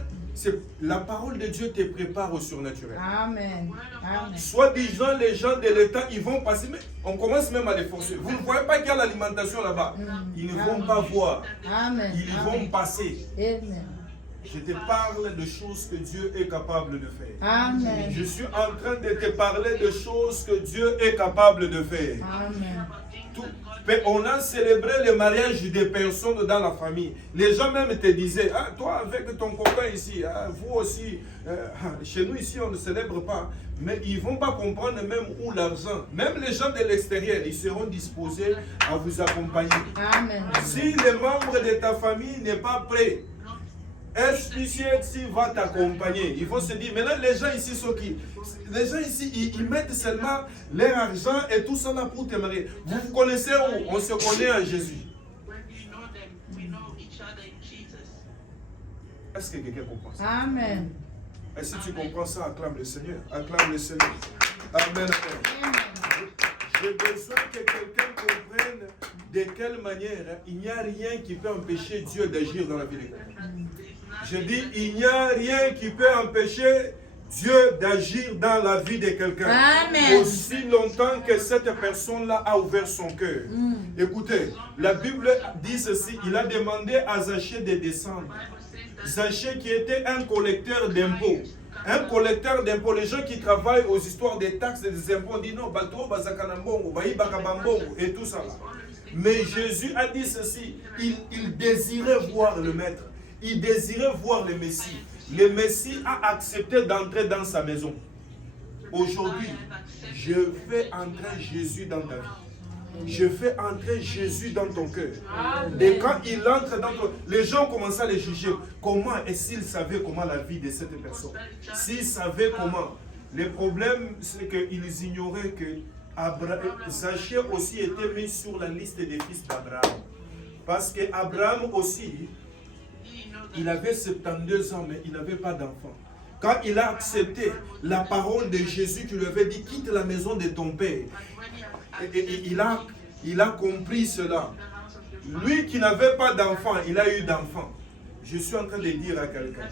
la parole de Dieu te prépare au surnaturel. Amen. Amen. Soi-disant, les gens de l'État, ils vont passer, mais on commence même à les forcer. Vous ne voyez pas qu'il y a l'alimentation là-bas. Ils ne vont pas voir. Amen. Ils vont passer. Amen. Je te parle de choses que Dieu est capable de faire. Amen. Je suis en train de te parler de choses que Dieu est capable de faire. Amen. On a célébré le mariage des personnes dans la famille. Les gens même te disaient, ah, toi avec ton copain ici, ah, vous aussi, chez nous ici on ne célèbre pas. Mais ils ne vont pas comprendre même où l'argent. Même les gens de l'extérieur, ils seront disposés à vous accompagner. Amen. Si le membre de ta famille n'est pas prêt, SPCX va t'accompagner. Il faut se dire, maintenant les gens ici sont qui? Les gens ici, ils mettent seulement leur argent et tout ça là pour te marier. Vous vous connaissez où? On se connaît en Jésus. Est-ce que quelqu'un comprend ça? Amen. Et si tu comprends ça, acclame le Seigneur. Acclame le Seigneur. Amen. Amen. J'ai besoin que quelqu'un comprenne de quelle manière il n'y a rien qui peut empêcher Dieu d'agir dans la vie de quelqu'un. Je dis, il n'y a rien qui peut empêcher Dieu d'agir dans la vie de quelqu'un. Amen. Aussi longtemps que cette personne-là a ouvert son cœur. Écoutez, la Bible dit ceci, il a demandé à Zachée de descendre. Zachée qui était un collecteur d'impôts. Un collecteur d'impôts, les gens qui travaillent aux histoires des taxes et des impôts, disent non, et tout ça. Mais Jésus a dit ceci, il désirait voir le Maître. Il désirait voir le Messie. Le Messie a accepté d'entrer dans sa maison. Aujourd'hui, je fais entrer Jésus dans ta vie. Je fais entrer Jésus dans ton cœur. Et quand il entre dans ton... Les gens commencent à les juger. Comment? Et s'ils savaient comment la vie de cette personne? S'ils savaient comment? Le problème, c'est qu'ils ignoraient que Zachée aussi était mis sur la liste des fils d'Abraham. Parce qu'Abraham aussi... Il avait 72 ans, mais il n'avait pas d'enfant. Quand il a accepté la parole de Jésus qui lui avait dit, quitte la maison de ton père, il a compris cela. Lui qui n'avait pas d'enfant, il a eu d'enfant. Je suis en train de dire à quelqu'un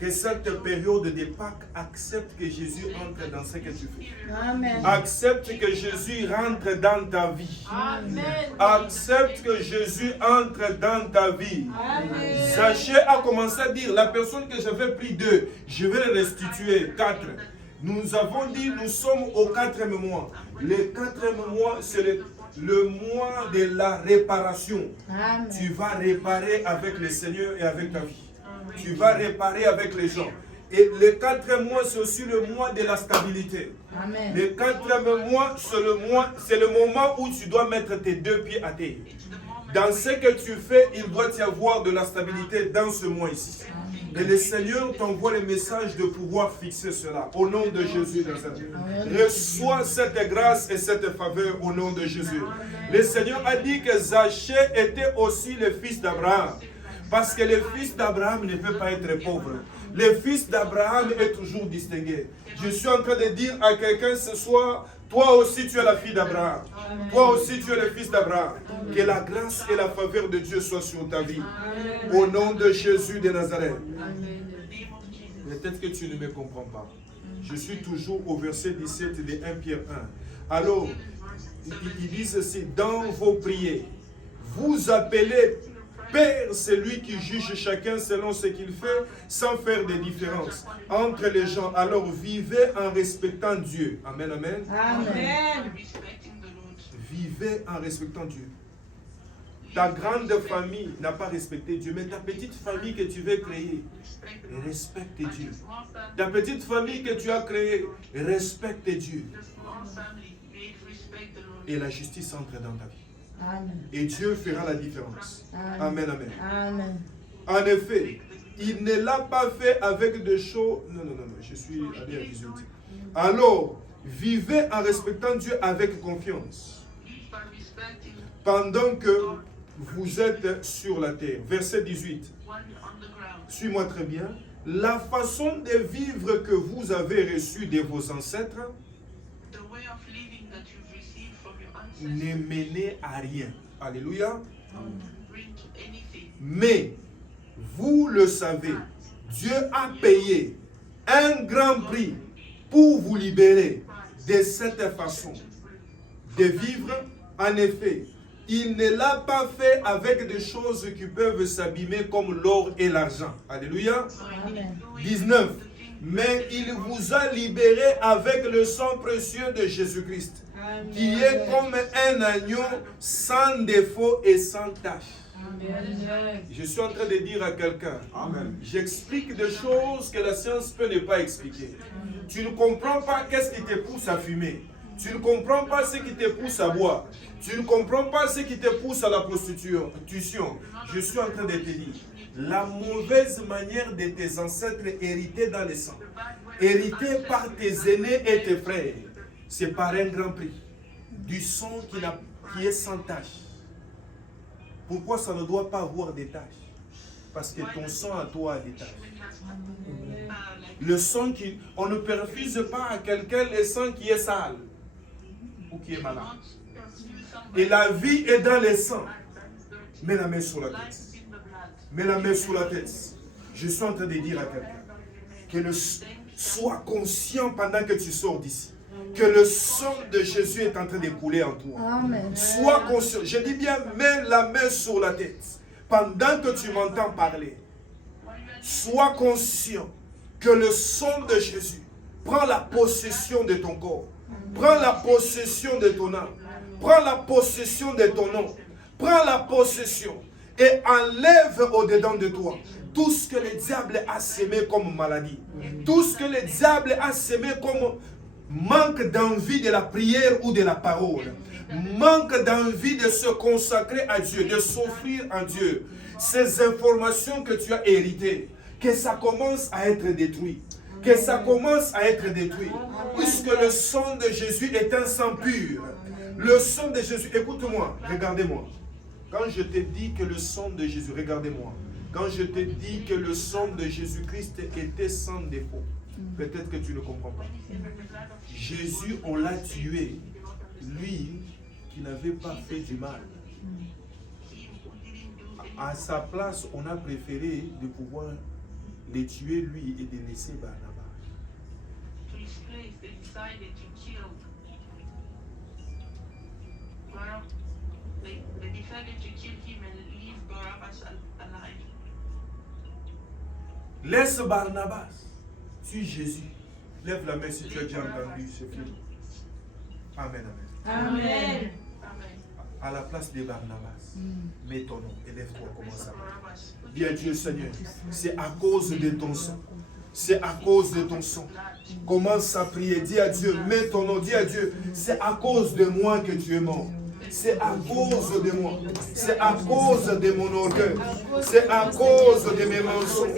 que cette période de Pâques, accepte que Jésus entre dans ce que tu fais. Amen. Accepte que Jésus rentre dans ta vie. Amen. Accepte que Jésus entre dans ta vie. Amen. Zachée a commencé à dire, la personne que j'avais pris 2, je vais le restituer 4. Nous avons dit, nous sommes au 4e mois. Le 4e mois, c'est le mois de la réparation. Amen. Tu vas réparer avec le Seigneur et avec ta vie. Tu vas réparer avec les gens. Et le 4e mois, c'est aussi le mois de la stabilité. Amen. Le 4e mois, c'est le moment où tu dois mettre tes 2 pieds à terre. Dans ce que tu fais, il doit y avoir de la stabilité dans ce mois ici. Et le Seigneur t'envoie le message de pouvoir fixer cela. Au nom de Jésus de Nazareth. Reçois cette grâce et cette faveur au nom de Jésus. Le Seigneur a dit que Zachée était aussi le fils d'Abraham. Parce que le fils d'Abraham ne peut pas être pauvre. Le fils d'Abraham est toujours distingué. Je suis en train de dire à quelqu'un ce soir, toi aussi tu es la fille d'Abraham. Toi aussi tu es le fils d'Abraham. Que la grâce et la faveur de Dieu soient sur ta vie. Au nom de Jésus de Nazareth. Peut-être que tu ne me comprends pas. Je suis toujours au verset 17 de 1 Pierre 1. Alors, il dit ceci, dans vos prières, vous appelez Père, celui qui juge chacun selon ce qu'il fait, sans faire de différence entre les gens. Alors vivez en respectant Dieu. Amen, amen. Amen. Vivez en respectant Dieu. Ta grande famille n'a pas respecté Dieu, mais ta petite famille que tu veux créer, respecte Dieu. Ta petite famille que tu as créée, respecte Dieu. Et la justice entre dans ta vie. Amen. Et Dieu fera la différence. Amen, amen. Amen. En effet, il ne l'a pas fait avec des choses... Non, je suis allé à 18. Alors, vivez en respectant Dieu avec confiance. Pendant que vous êtes sur la terre. Verset 18. Suis-moi très bien. La façon de vivre que vous avez reçue de vos ancêtres ne menait à rien. Alléluia. Mais, vous le savez, Dieu a payé un grand prix pour vous libérer de cette façon de vivre. En effet, il ne l'a pas fait avec des choses qui peuvent s'abîmer comme l'or et l'argent. Alléluia. Amen. 19. Mais il vous a libéré avec le sang précieux de Jésus-Christ, qui est comme un agneau sans défaut et sans tache. Amen. Je suis en train de dire à quelqu'un, j'explique des choses que la science peut ne pas expliquer. Tu ne comprends pas qu'est-ce qui te pousse à fumer. Tu ne comprends pas ce qui te pousse à boire. Tu ne comprends pas ce qui te pousse à la prostitution. Je suis en train de te dire, la mauvaise manière de tes ancêtres héritée dans le sang, héritée par tes aînés et tes frères, c'est par un grand prix. Du sang qui est sans tache. Pourquoi ça ne doit pas avoir des taches? Parce que ton sang à toi a des taches. Le sang qui... On ne perfuse pas à quelqu'un le sang qui est sale ou qui est malade. Et la vie est dans le sang. Mets la main sur la tête. Mets la main sur la tête. Je suis en train de dire à quelqu'un sois conscient pendant que tu sors d'ici que le sang de Jésus est en train de couler en toi. Amen. Sois conscient. Je dis bien, mets la main sur la tête. Pendant que tu m'entends parler, sois conscient que le sang de Jésus prend la possession de ton corps. Prends la possession de ton âme. Prends la possession de ton nom. Prends la possession et enlève au-dedans de toi tout ce que le diable a sémé comme maladie. Tout ce que le diable a sémé comme manque d'envie de la prière ou de la parole. Manque d'envie de se consacrer à Dieu, de s'offrir à Dieu. Ces informations que tu as héritées, que ça commence à être détruit. Que ça commence à être détruit. Puisque le sang de Jésus est un sang pur. Le sang de Jésus, écoute-moi, regardez-moi. Quand je te dis que le sang de Jésus, regardez-moi. Quand je te dis que le sang de Jésus-Christ était sans défaut, peut-être que tu ne comprends pas. Jésus, on l'a tué. Lui, qui n'avait pas fait du mal. À sa place, on a préféré de pouvoir les tuer lui et de laisser Barnabas. Laisse Barnabas. Suis Jésus. Lève la main si tu as déjà entendu ce film. Amen, amen. Amen. À la place de Barnabas, mets ton nom et lève-toi, commence à prier. Dis à Dieu, Seigneur, c'est à cause de ton sang. C'est à cause de ton sang. Commence à prier. Dis à Dieu, mets ton nom. Dis à Dieu, c'est à cause de moi que tu es mort. C'est à cause de moi. C'est à cause de mon orgueil. C'est à cause de mes mensonges.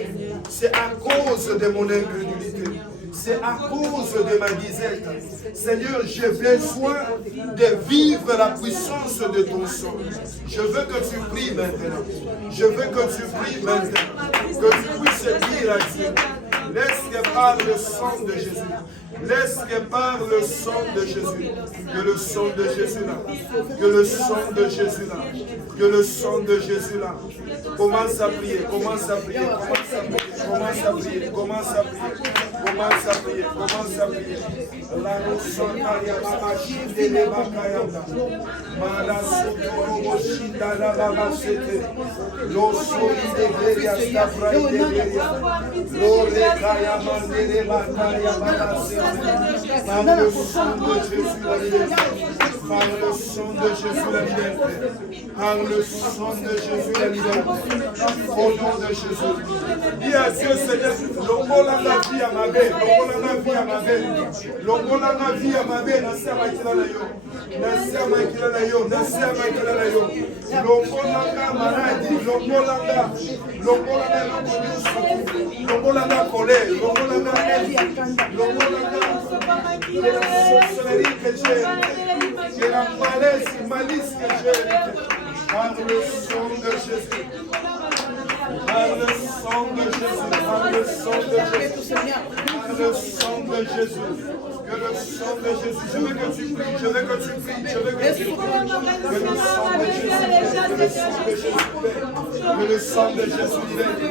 C'est à cause de mon incrédulité. C'est à cause de ma disette. Seigneur, j'ai besoin de vivre la puissance de ton sang. Je veux que tu pries maintenant. Je veux que tu pries maintenant. Que tu puisses dire à Dieu, laisse que par le sang de Jésus. Laisse que par le sang de Jésus, que le sang de Jésus là, que le sang de Jésus là, que le sang de Jésus là, commence à prier, commence à prier, commence à prier, commence à prier, commence à prier, commence à prier, la notion d'Ayama Shinde de Bakayanda, Mala Sotoro Shinda la Baba Sete, Losori de Beria Stafra de Beria, Lore Kayama de Bakaya Baba Sete. Par le sang de Jésus la liberté. Par le sang de Jésus la liberté. Par le sang de Jésus la liberté. Au nom de Jésus. Dis à Dieu, Seigneur, l'ongola la vie à ma belle. L'ongola la vie à ma belle. L'ongola la vie à ma belle. Nasa makila na yo. Nasa makila na yo. Nasa makila na yo. L'ongola la maladie. L'ongola la. L'ongola la l'ongola. L'ongola la colère. L'ongola la haine. L'ongola la la sorcellerie que j'ai, de la malice que j'ai, par le sang de Jésus, par le sang de Jésus, par le sang de Jésus, par le sang de Jésus, que le sang de Jésus, je veux que tu pries, je veux que tu pries, je veux que tu pries, que le sang de Jésus, que le sang de Jésus libère,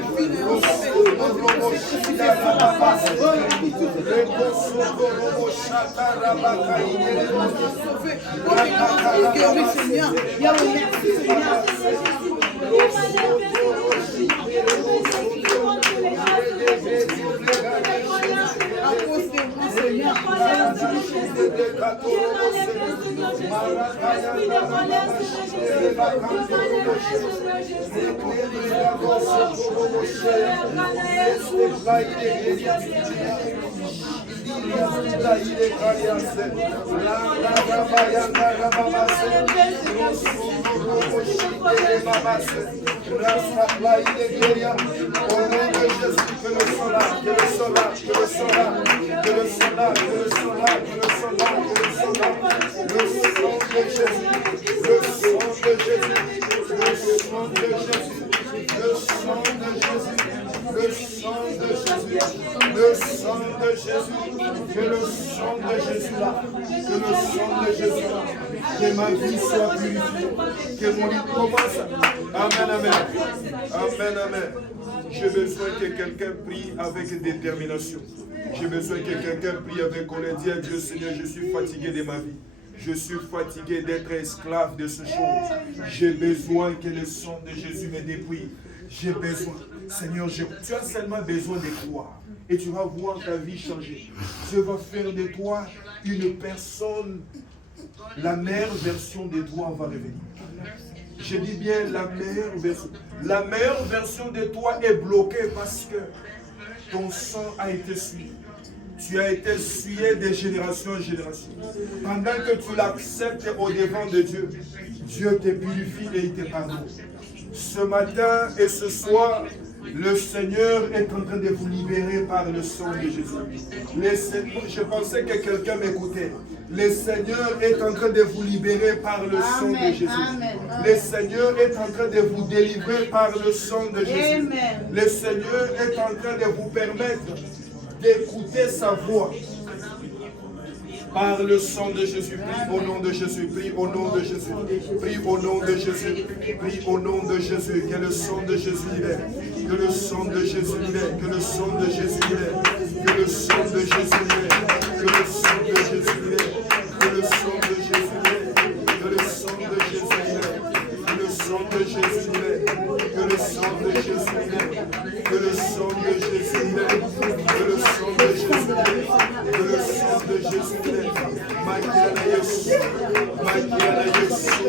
le sang de Jésus, que le sang de Jésus là, que le sang de Jésus là, que ma vie soit purifiée, que mon lit commence. Amen, amen. Amen, amen. J'ai besoin que quelqu'un prie avec détermination. J'ai besoin que quelqu'un prie avec colère. Dis à Dieu, Seigneur, je suis fatigué de ma vie. Je suis fatigué d'être esclave de ce chose. J'ai besoin que le sang de Jésus me dépouille. J'ai besoin. Seigneur, tu as seulement besoin de croire. Et tu vas voir ta vie changer. Dieu va faire de toi une personne. La meilleure version de toi va revenir. Je dis bien la meilleure version. La meilleure version de toi est bloquée parce que ton sang a été suivi. Tu as été souillé de génération en génération. Pendant que tu l'acceptes au devant de Dieu, Dieu te purifie et il te pardonne. Ce matin et ce soir, le Seigneur est en train de vous libérer par le sang de Jésus. Je pensais que quelqu'un m'écoutait. Le Seigneur est en train de vous libérer par le sang de Jésus. Le Seigneur est en train de vous délivrer par le sang de Jésus. Le Seigneur est en train de vous permettre d'écouter sa voix. Par le sang de Jésus, prie au nom de Jésus, prie au nom de Jésus, prie au nom de Jésus, prie au nom de Jésus, que le sang de Jésus libère, que le sang de Jésus libère, que le sang de Jésus libère, que le sang de Jésus libère, que le sang de Jésus libère, que le sang de Jésus libère, que le sang de Jésus libère, que le sang de Jésus libère, que le sang de Jésus libère, que le sang de Jésus libère, que le sang de Jésus libère, que le sang de Jésus libère. Makirana Yesu, Makirana Yesu,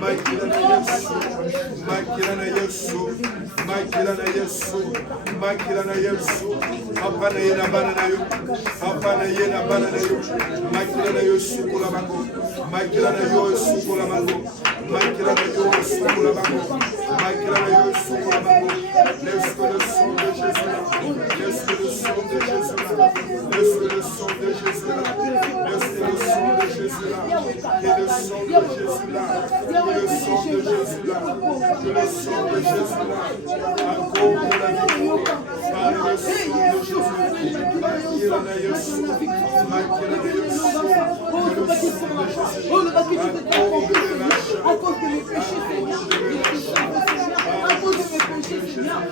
Makirana Yesu, Makirana Yesu, makila na Yesu, makila na Yesu, papa na ye na bana na yo, papa na ye na bana na yo, makila na yo sukola bango, makila na yo sukola bango, makila na yo sukola bango, makila na yo sukola bango. Laisse que le sang de Jésus là, laisse que le sang de Jésus là, laisse que le sang de Jésus là, laisse que le sang de Jésus là, que le sang de Jésus là, que le sang de Jésus là, que le sang de Jésus là, encore pour la vie, par le sang de Jésus, makila na Yesu, makila na Yesu, que le sang de Jésus, encore de relâche, à cause de mes péchés, Seigneur, à cause de mes péchés, Seigneur,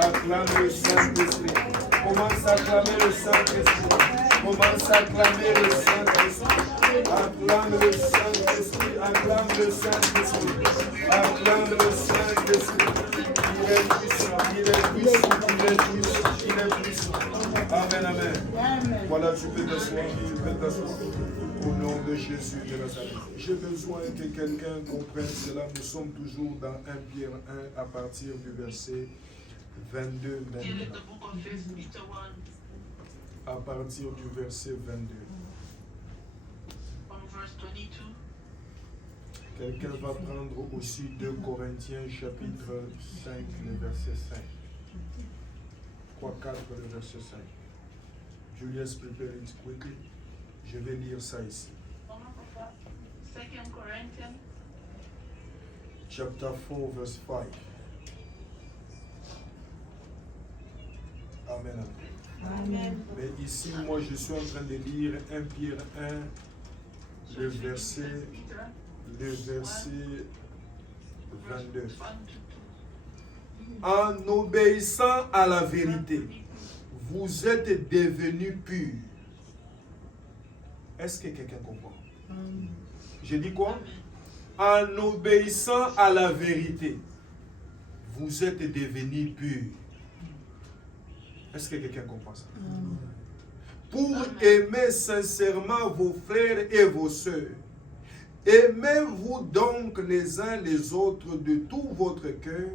Acclame le Saint-Esprit. Commence à acclamer le Saint-Esprit. Commence à acclamer le Saint-Esprit. Acclame le Saint-Esprit. Acclame le Saint-Esprit. Acclame le Saint-Esprit. Il est puissant. Il est puissant. Il est puissant. Il est puissant. Amen, amen. Voilà, tu peux t'asseoir. Tu peux t'asseoir. Au nom de Jésus de Nazareth. J'ai besoin que quelqu'un comprenne cela. Nous sommes toujours dans 1 Pierre 1 à partir du verset 22 maintenant. À partir du verset 22. Quelqu'un va prendre aussi 2 Corinthiens chapitre 5, le verset 5. 3-4, le verset 5. Julius, prepare it quickly. Je vais lire ça ici. 2 Corinthians. Chapter 4, verse 5. Amen. Amen. Mais ici, moi, je suis en train de lire 1 Pierre 1, le verset 22. En obéissant à la vérité, vous êtes devenus purs. Est-ce que quelqu'un comprend? J'ai dit quoi? En obéissant à la vérité, vous êtes devenus purs. Est-ce que quelqu'un comprend ça? pour aimer sincèrement vos frères et vos sœurs. Aimez-vous donc les uns les autres de tout votre cœur.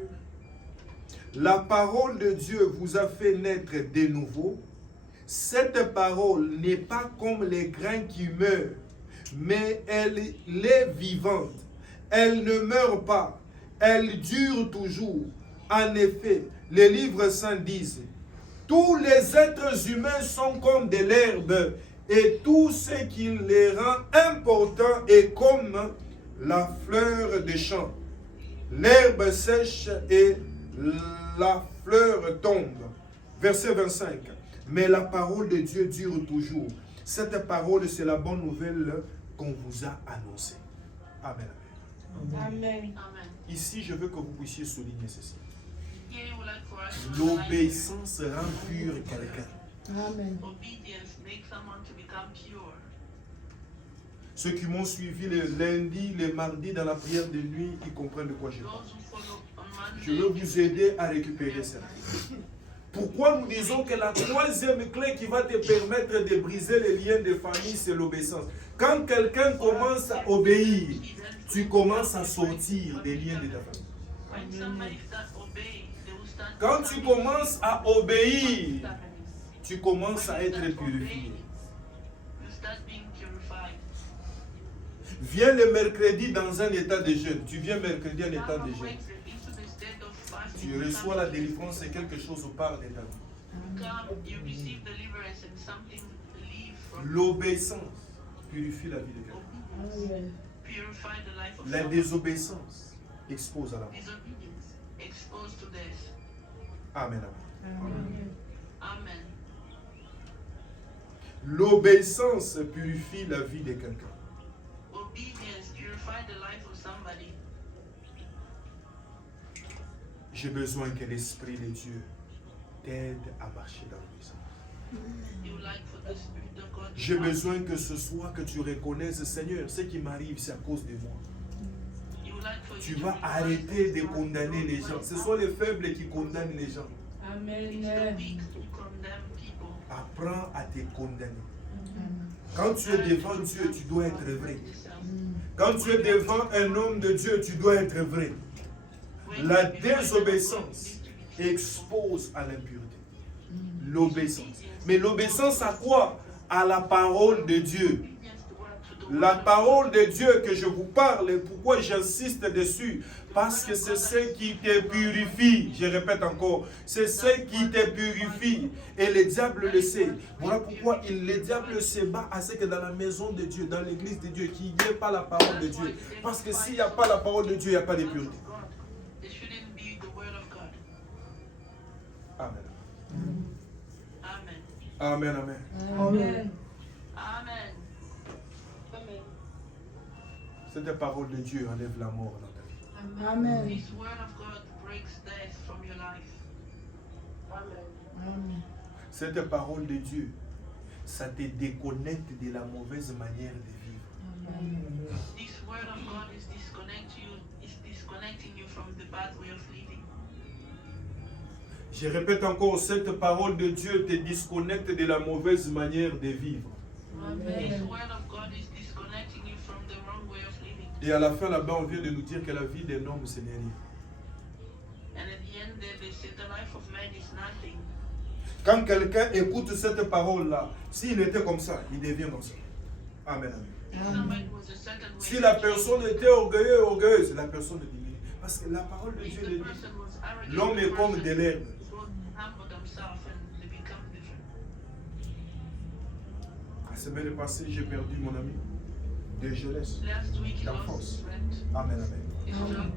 La parole de Dieu vous a fait naître de nouveau. Cette parole n'est pas comme les grains qui meurent, mais elle est vivante. Elle ne meurt pas, elle dure toujours. En effet, les livres saints disent, tous les êtres humains sont comme de l'herbe, et tout ce qui les rend importants est comme la fleur des champs. L'herbe sèche et la fleur tombe. Verset 25. Mais la parole de Dieu dure toujours. Cette parole, c'est la bonne nouvelle qu'on vous a annoncée. Amen. Amen. Ici, je veux que vous puissiez souligner ceci. Here you would like for us to highlight L'obéissance rend pur quelqu'un. Amen. obedience makes someone to become pure. Ceux qui m'ont suivi le lundi, le mardi dans la prière de nuit, ils comprennent de quoi je parle. Those who follow on Monday, Je veux vous aider à récupérer cela. Pourquoi nous disons que la troisième clé qui va te permettre de briser les liens de famille, c'est l'obéissance. Quand quelqu'un commence à obéir, tu commences à sortir des liens de ta famille. when somebody starts obeying, they will start Quand tu becoming commences à obéir, families. tu commences When à you être start purifié. obeying, you start being purified. Viens le mercredi dans un état de jeûne. Tu viens mercredi en état de Come on jeûne. Wednesday into the state of fasting. Tu reçois la délivrance et quelque chose part de ta vie. Come, you receive deliverance and something leave from L'obéissance purifie la vie de quelqu'un. Amen. purify the life of La someone. désobéissance expose à la mort. Disobedience exposed to death. Amen. Amen. Amen. L'obéissance purifie la vie de quelqu'un. Obedience purify the life of somebody. J'ai besoin que l'Esprit de Dieu t'aide à marcher dans l'obéissance. You would like for the Spirit of God to J'ai come. besoin que ce soit que tu reconnaisses, Seigneur, ce qui m'arrive, c'est à cause de moi. You would like for you Tu to vas realize arrêter de that condamner les gens. Ce sont les faibles qui condamnent les gens. It's the Amen. weak who condemn people. Apprends à te condamner. Quand tu es devant Dieu, tu dois être vrai. Quand tu es devant un homme de Dieu, tu dois être vrai. La désobéissance expose à l'impureté. L'obéissance. Mais l'obéissance à quoi? À la parole de Dieu. La parole de Dieu que je vous parle, pourquoi j'insiste dessus? Parce que c'est ce qui te purifie. Je répète encore, c'est ce qui te purifie. Et le diable le sait. Voilà pourquoi le diable se bat à ce que dans la maison de Dieu, dans l'église de Dieu, qu'il n'y ait pas la parole de Dieu. Parce que s'il n'y a pas la parole de Dieu, il n'y a pas de pureté. It shouldn't be the word of God. Amen. Amen. Amen, amen. Amen. Amen. Cette parole de Dieu enlève la mort dans ta vie. Amen. This word of God breaks death from your life. Amen. Cette parole de Dieu, ça te déconnecte de la mauvaise manière de vivre. This word of God is disconnecting you from the bad way of living. Je répète encore, cette parole de Dieu te déconnecte de la mauvaise manière de vivre. This word of God is disconnecting you from the wrong way of living. Et à la fin, là-bas, on vient de nous dire que la vie d'un homme, ce n'est rien. And at the end, they say the life of man is nothing. Quand quelqu'un écoute cette parole-là, s'il était comme ça, il devient comme ça. Amen. Amen. If somebody was a certain way, Si la personne était orgueilleuse, la personne diminue. Parce que la parole de if Dieu the le dit. person was arrogant, L'homme the est comme person de l'herbe. will humble themselves and they become different. La semaine passée, j'ai perdu mon ami de jeunesse. Last week, he lost D'enfance. his friend, Amen, amen. his job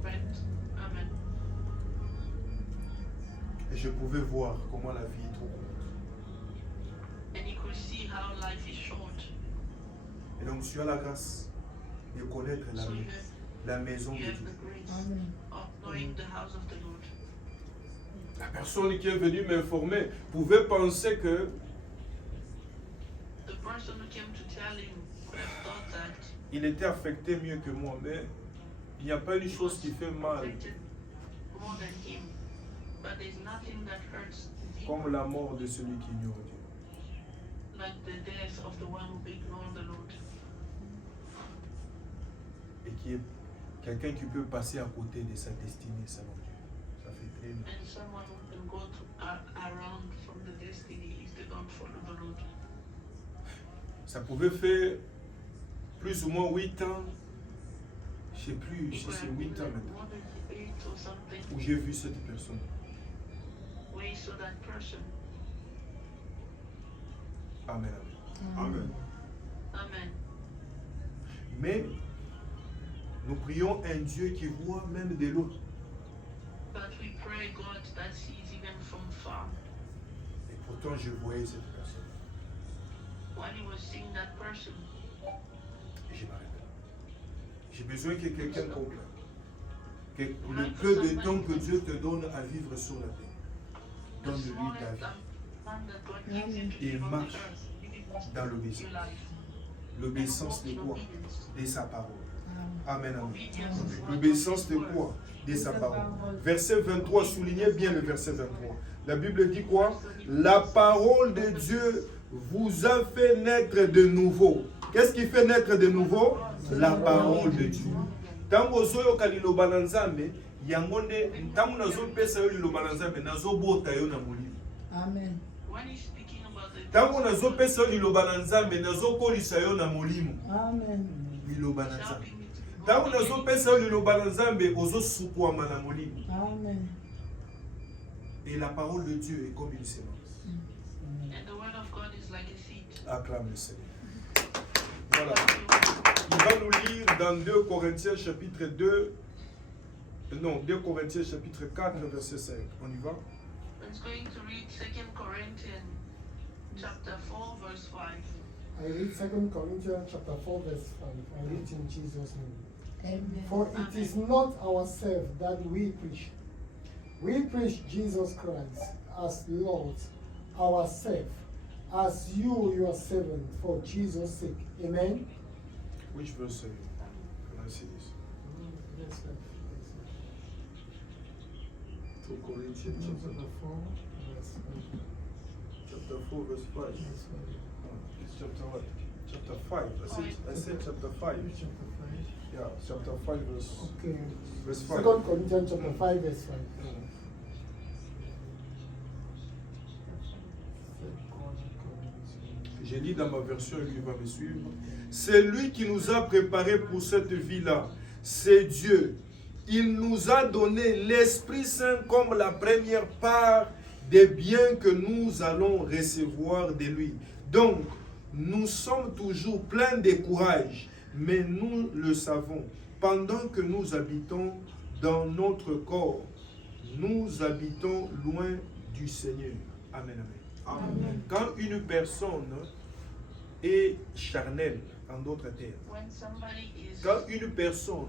friend. Amen. Et je pouvais voir comment la vie est trop courte. And he could see how life is short. Et donc, tu as la grâce de connaître So la maison de you have Dieu. the grace Amen. of knowing the house of the Lord. La personne qui est venue m'informer pouvait penser que The person who came to tell him would have thought that il était affecté mieux que moi, mais il n'y a pas une chose qui fait mal affected more than him. But there's nothing that hurts deep comme la mort de celui qui ignore Dieu. like the death of the one who ignored the Lord. Et qui est quelqu'un qui peut passer à côté de sa destinée selon Dieu. Ça fait très mal. And someone who can go around from the destiny if they don't follow the Lord. Ça pouvait faire plus ou moins 8 ans, je ne sais plus, si c'est 8 ans maintenant, More than 8 or something, où j'ai vu cette personne. where you saw that person. Amen. Amen. Amen. Mais nous prions un Dieu qui voit même de loin. But we pray God that sees even from far. Et pourtant, je voyais cette personne. While he was seeing that person, Et je m'arrête là. J'ai besoin que quelqu'un comprenne que le peu de temps que Dieu te donne à vivre sur la terre, the donne-lui smallest ta vie time that God gives you to Et live on marche the earth, live it dans your l'obéissance. life. L'obéissance And de walk quoi? in obedience. De sa parole. Amen. Amen. Obedience is one L'obéissance of de his words. quoi? De sa parole. Verset 23, soulignez bien le verset 23. La Bible dit quoi? La parole de Dieu vous a fait naître de nouveau. Qu'est-ce qui fait naître de nouveau? La parole de Dieu. Tango zoyoka liloba na Nzambe, yango nde ntango nazopesa yo liloba na Nzambe, nazobota yo na molimo. Amen. When he's speaking about the Ntango nazopesa yo liloba na Nzambe, nazokolisa yo na molimo. Amen. Liloba na Nzambe. helping me to be Ntango born again. nazopesa yo liloba na Nzambe, ozosukwama na molimo. Amen. Et la parole de Dieu est comme une sémence. And the word of God is like a seed. Acclame le Seigneur. Voilà. Il va nous lire dans 2 Corinthiens chapitre 2. Non, 2 Corinthiens chapitre 4, verset 5. On y va? It's going to read 2 Corinthians chapter 4 verse 5. I read 2 Corinthians chapter 4 verse 5. I read in Jesus' name. Amen. For it is not ourselves that we preach. We preach Jesus Christ as Lord, ourselves, as you are servant for Jesus' sake. Amen. Which verse can I see this? Yes, sir. 2 Corinthians Chapter 4 verse 5. chapter 4, verse 5. Yes, sir. It's chapter what? Chapter 5. I said chapter 5. Chapter 5. Yeah, chapter 5, verse, Okay. verse 5. 2 Corinthians chapter 5 verse 5. Je lis dans ma version et qui va me suivre. C'est lui qui nous a préparés pour cette vie-là. C'est Dieu. Il nous a donné l'Esprit Saint comme la première part des biens que nous allons recevoir de lui. Donc, nous sommes toujours pleins de courage, mais nous le savons. Pendant que nous habitons dans notre corps, nous habitons loin du Seigneur. Amen, amen. Amen. Quand une personne est charnelle, en d'autres termes, When somebody is quand une personne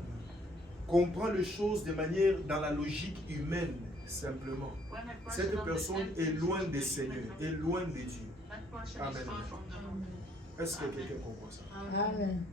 comprend les choses de manière dans la logique humaine, simplement, when a person cette personne understands est things loin with des the Seigneurs, human est loin de Dieu. that person Amen. is far from the Lord. Est-ce que quelqu'un comprend ça? Amen.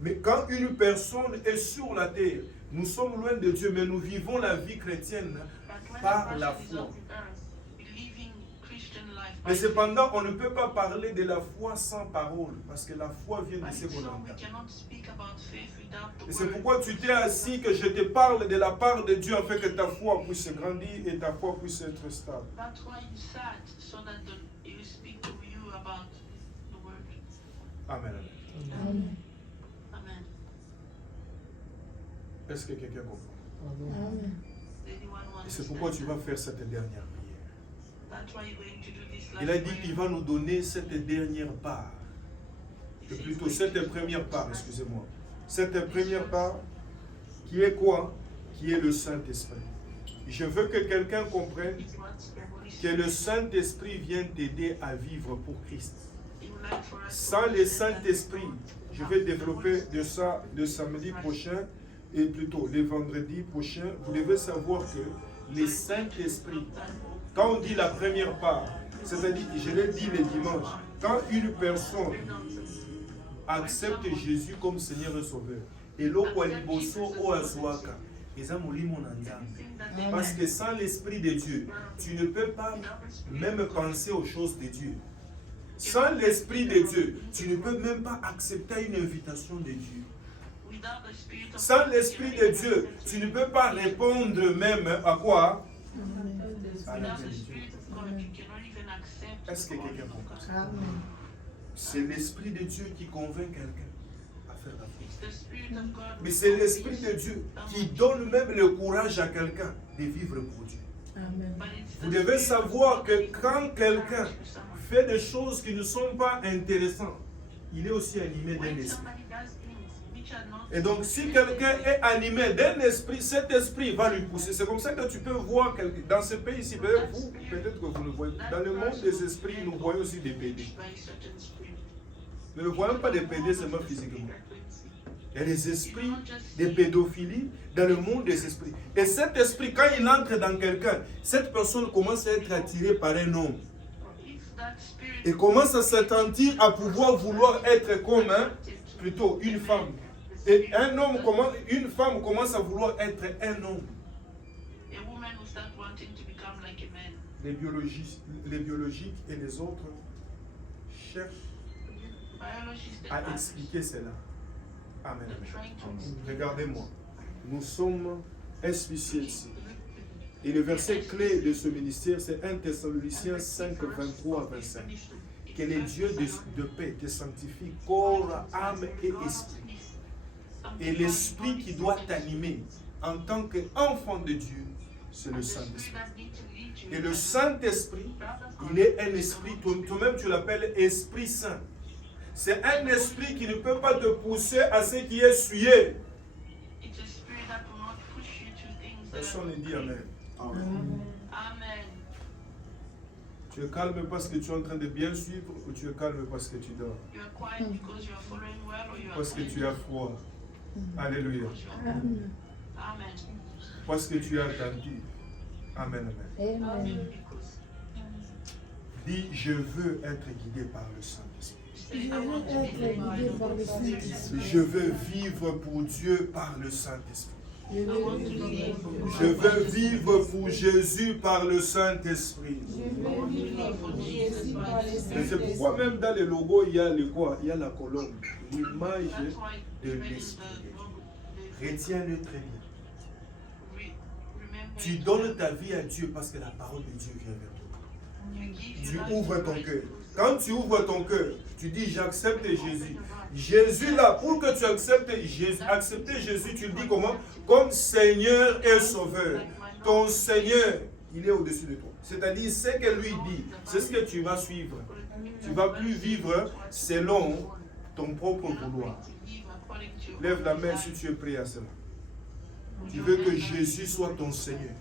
Mais quand une personne est sur la terre, nous sommes loin de Dieu, mais nous vivons la vie chrétienne But when par a la person is foi. on the earth, believing Christian life by Mais faith, cependant, on ne peut pas parler de la foi sans parole, parce que la foi vient de but ce it's qu'on so entend. we cannot speak about faith without the Et c'est word. pourquoi tu t'es assis que je te parle de la part de Dieu afin que ta foi puisse grandir et ta foi puisse être stable. That's why you sat, so that he will speak to you about the word. Amen. Amen. Amen. Est-ce que quelqu'un comprend? Amen. Amen. Does anyone Et c'est understand pourquoi tu that? vas faire cette dernière prière. That's why you're going to do this Il last a dit prayer. qu'il va nous donner cette dernière part. He Et says plutôt going cette to première do part, this excusez-moi. Cette première part, qui est quoi? Qui est le Saint-Esprit. Je veux que quelqu'un comprenne last- It's what the Holy que Spirit- le Saint-Esprit vient t'aider à vivre pour Christ. He would like for us to Sans le understand that Saint-Esprit, je vais développer de ça le samedi prochain et plutôt le vendredi prochain. Vous devez savoir que le Saint-Esprit, quand on dit la première part, c'est-à-dire, je l'ai dit le dimanche, quand une personne accepte Jésus comme Seigneur et Sauveur, et l'oko liboso o azwaka, eza molimo na Nzambe. Parce que sans l'Esprit de Dieu, tu ne peux pas même penser aux choses de Dieu. Sans l'Esprit de Dieu, tu ne peux même pas accepter une invitation de Dieu. Without the Spirit of Sans God, l'Esprit you de cannot Dieu, even tu ne peux pas répondre même à quoi? À la Without the bénédiction. Spirit of God, you cannot even accept Est-ce que the quelqu'un calling of comprend God. ça? C'est l'Esprit de Dieu qui convainc quelqu'un à faire la foi. It's the Spirit of God Mais who c'est l'Esprit convinces de Dieu someone. qui donne même le courage à quelqu'un de vivre pour Dieu. But it's Vous the devez Spirit of savoir God que that gives quand the quelqu'un courage to someone. fait des choses qui ne sont pas intéressantes, il est aussi animé d'un When esprit. somebody does things which are not Et donc, si interesting, quelqu'un est animé d'un esprit, cet esprit va lui pousser. C'est comme ça que tu peux voir quelqu'un. Dans ce pays ici, peut-être que vous le voyez. Dans le monde des esprits, nous voyons aussi des PD. by certain spirit. Nous ne voyons pas des PD seulement physiquement. Frequency. Il y a des esprits, des pédophilies dans le monde des esprits. Et cet esprit, quand il entre dans quelqu'un, cette personne commence à être attirée par un homme. If that spirit Et commence à s'attentir à pouvoir vouloir être comme plutôt une femme. Et une femme commence à vouloir être un homme. a woman will start wanting to become like a man. Les biologiques et les autres cherchent Biologists and à others expliquer cela. Amen. are trying to Regardez-moi. Nous sommes inspiciés ici. Et le verset clé de ce ministère, c'est 1 Thessaloniciens 5, 23 à 25. Que le Dieu de paix te sanctifie, corps, âme et esprit. Et l'esprit qui doit t'animer en tant qu'enfant de Dieu, c'est le Saint-Esprit. Et le Saint-Esprit, il est un esprit, toi-même tu l'appelles Esprit Saint. C'est un esprit qui ne peut pas te pousser à ce qui est souillé. It's a spirit that will not push you to things that Personne are ne dit Amen. Amen. Tu es calme parce que tu es en train de bien suivre ou tu es calme parce que tu dors? You are quiet because you are following well or you are Parce que quiet tu as froid. Alléluia. because you are cold. Amen. Parce que tu es attentif. Amen, amen. Amen. Because Dis, je veux être guidé par le Saint-Esprit. say, I want to be led by the Spirit. Je veux vivre pour Dieu par le Saint-Esprit. I want to be led for Je veux vivre pour Jésus par le Saint-Esprit. Et c'est pourquoi même dans les logos, il y a le quoi? Il y a la colombe, l'image That's why de even in l'Esprit. the logo, Retiens-le très bien. remember Tu it. donnes ta vie à Dieu parce que la parole de Dieu vient vers toi. You give Tu your life ouvres to ton Christ. cœur. Quand tu ouvres ton cœur, tu dis j'accepte Jésus. Jésus là, pour que tu acceptes Jésus, accepter Jésus, tu le dis comment? Comme Seigneur et Sauveur. Ton Seigneur, il est au-dessus de toi. C'est-à-dire, ce que lui dit, c'est ce que tu vas suivre. Tu ne vas plus vivre selon ton propre vouloir. Lève la main si tu es prêt à cela. Tu veux que Jésus soit ton Seigneur.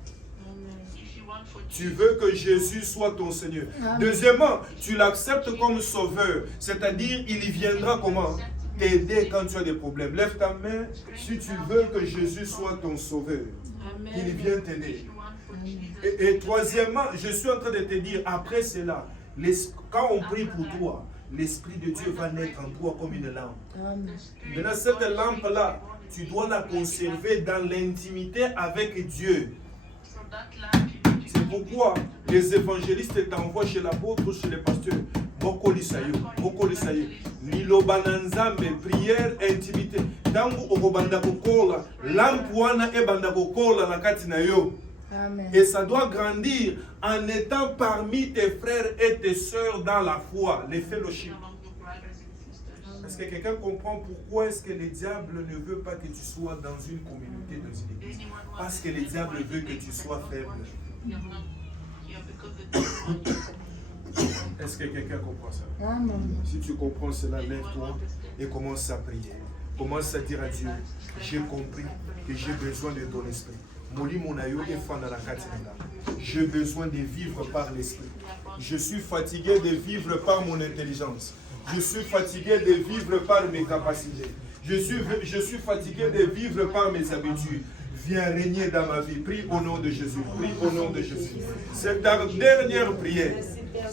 Tu veux que Jésus soit ton Seigneur. Deuxièmement, tu l'acceptes comme sauveur. C'est-à-dire, il viendra comment? T'aider quand tu as des problèmes. Lève ta main si tu veux que Jésus soit ton sauveur. Il vient t'aider. Et troisièmement, je suis en train de te dire, après cela, quand on prie pour toi, l'Esprit de Dieu va naître en toi comme une lampe. Maintenant, cette lampe-là, tu dois la conserver dans l'intimité avec Dieu. C'est pourquoi les évangélistes t'envoient chez l'apôtre, chez les pasteurs. Bokolisayo. Lilobananzambe, prière, intimité. Tangu okobanda kokola, lampe wana ebanda kokola na kati na yo. Et ça doit grandir en étant parmi tes frères et tes sœurs dans la foi, les fellowships. Est-ce que quelqu'un comprend pourquoi est-ce que le diable ne veut pas que tu sois dans une communauté, dans une église? Parce que le diable veut que tu sois faible. Est-ce que quelqu'un comprend ça? Si tu comprends cela, lève-toi et commence à prier. Commence à dire à Dieu, j'ai compris que j'ai besoin de ton esprit. J'ai besoin de vivre par l'esprit. Je suis fatigué de vivre par mon intelligence. Je suis fatigué de vivre par mes capacités. Je suis fatigué de vivre par mes habitudes. Viens régner dans ma vie. Prie au nom de Jésus. Prie au nom de Jésus. C'est ta dernière prière.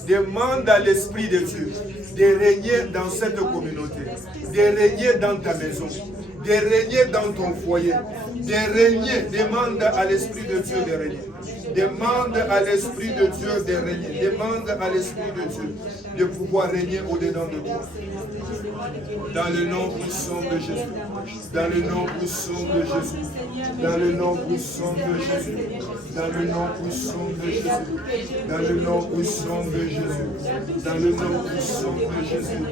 Demande à l'Esprit de Dieu de régner dans cette communauté, de régner dans ta maison, de régner dans ton foyer, de régner. Demande à l'Esprit de Dieu de régner. Demande à l'Esprit de Dieu de régner. Demande à l'Esprit de Dieu de pouvoir régner au-dedans de toi. Dans le nom puissant de Jésus. Dans le nom puissant de Jésus. Dans le nom puissant de Jésus. Dans le nom puissant de Jésus. Dans le nom puissant de Jésus. Dans le nom puissant de Jésus.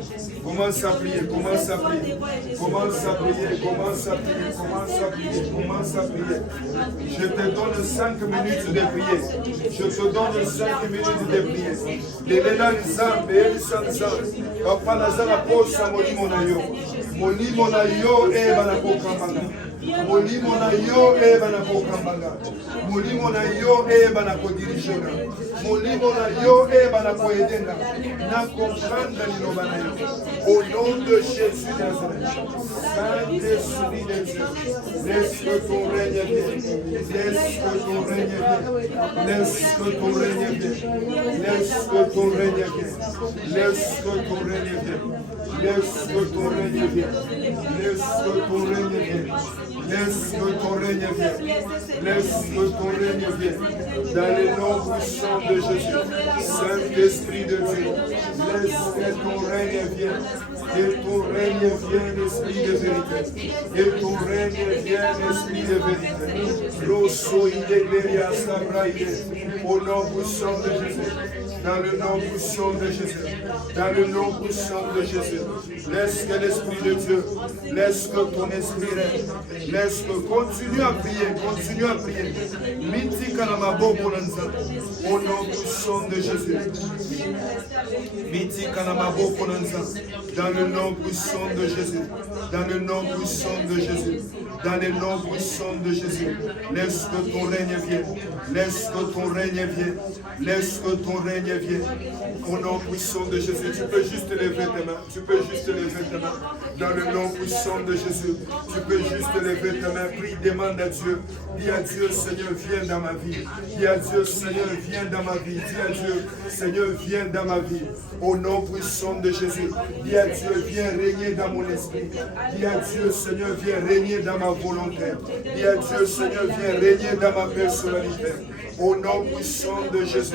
Commence à prier, commence à prier. Commence à prier, commence à prier, commence à prier, commence à prier. Je te donne 5 minutes de prier. Je te donne 5 minutes de prier. Lelena nzambe, elisa nzambe. Papa nazala posa molimo na yo. Molimo na yo eba na kokambanga. Molimo na yo eba na kokambanga. Molimo na yo eba na kodirigena. Molimo na yo eba na koedenda. Na comprendre liloba na yo. Au nom de Jésus Nazareth. Saint-Esprit de Dieu, laisse que ton règne vienne. Laisse que ton règne vienne. Laisse que ton règne vienne. Laisse que ton règne vienne. Laisse que ton règne vienne. Laisse que ton règne vienne. Laisse que ton règne vienne. Laisse que ton règne vienne. Laisse que ton règne vienne. Dans le nom puissant de Jésus, Saint-Esprit de Dieu, laisse que ton règne vienne. Que ton règne vienne, esprit de vérité. Que ton règne vienne, esprit de vérité. Rosso idegleria sabraide. Au nom puissant de Jésus. Dans le nom puissant de Jésus. Dans le nom puissant de Jésus. Laisse que l'Esprit de Dieu, laisse que ton esprit règne. Laisse que continue à prier, continue à prier. Mitika na maboko na nzambe. Au nom puissant de Jésus. Mitika na maboko na nzambe. Dans le nom puissant de Jésus. Dans le nom puissant de Jésus. Dans le nom puissant de Jésus. Laisse que ton règne vienne. Laisse que ton règne vienne. Laisse que ton règne vienne. Au nom puissant de Jésus. Tu peux juste lever tes mains. Tu peux juste lever tes mains. Dans le nom puissant de Jésus. Tu peux juste lever tes mains. Prie, demande à Dieu. Dis à Dieu, Seigneur, viens dans ma vie. Dis à Dieu, Seigneur, viens dans ma vie. Dis à Dieu, Seigneur, viens dans ma vie. Au nom puissant de Jésus. Dis à Dieu, viens régner dans mon esprit. Dis à Dieu, Seigneur, viens régner dans ma volonté. Dis à Dieu, Seigneur, viens régner dans ma personnalité. Au nom puissant de Jésus.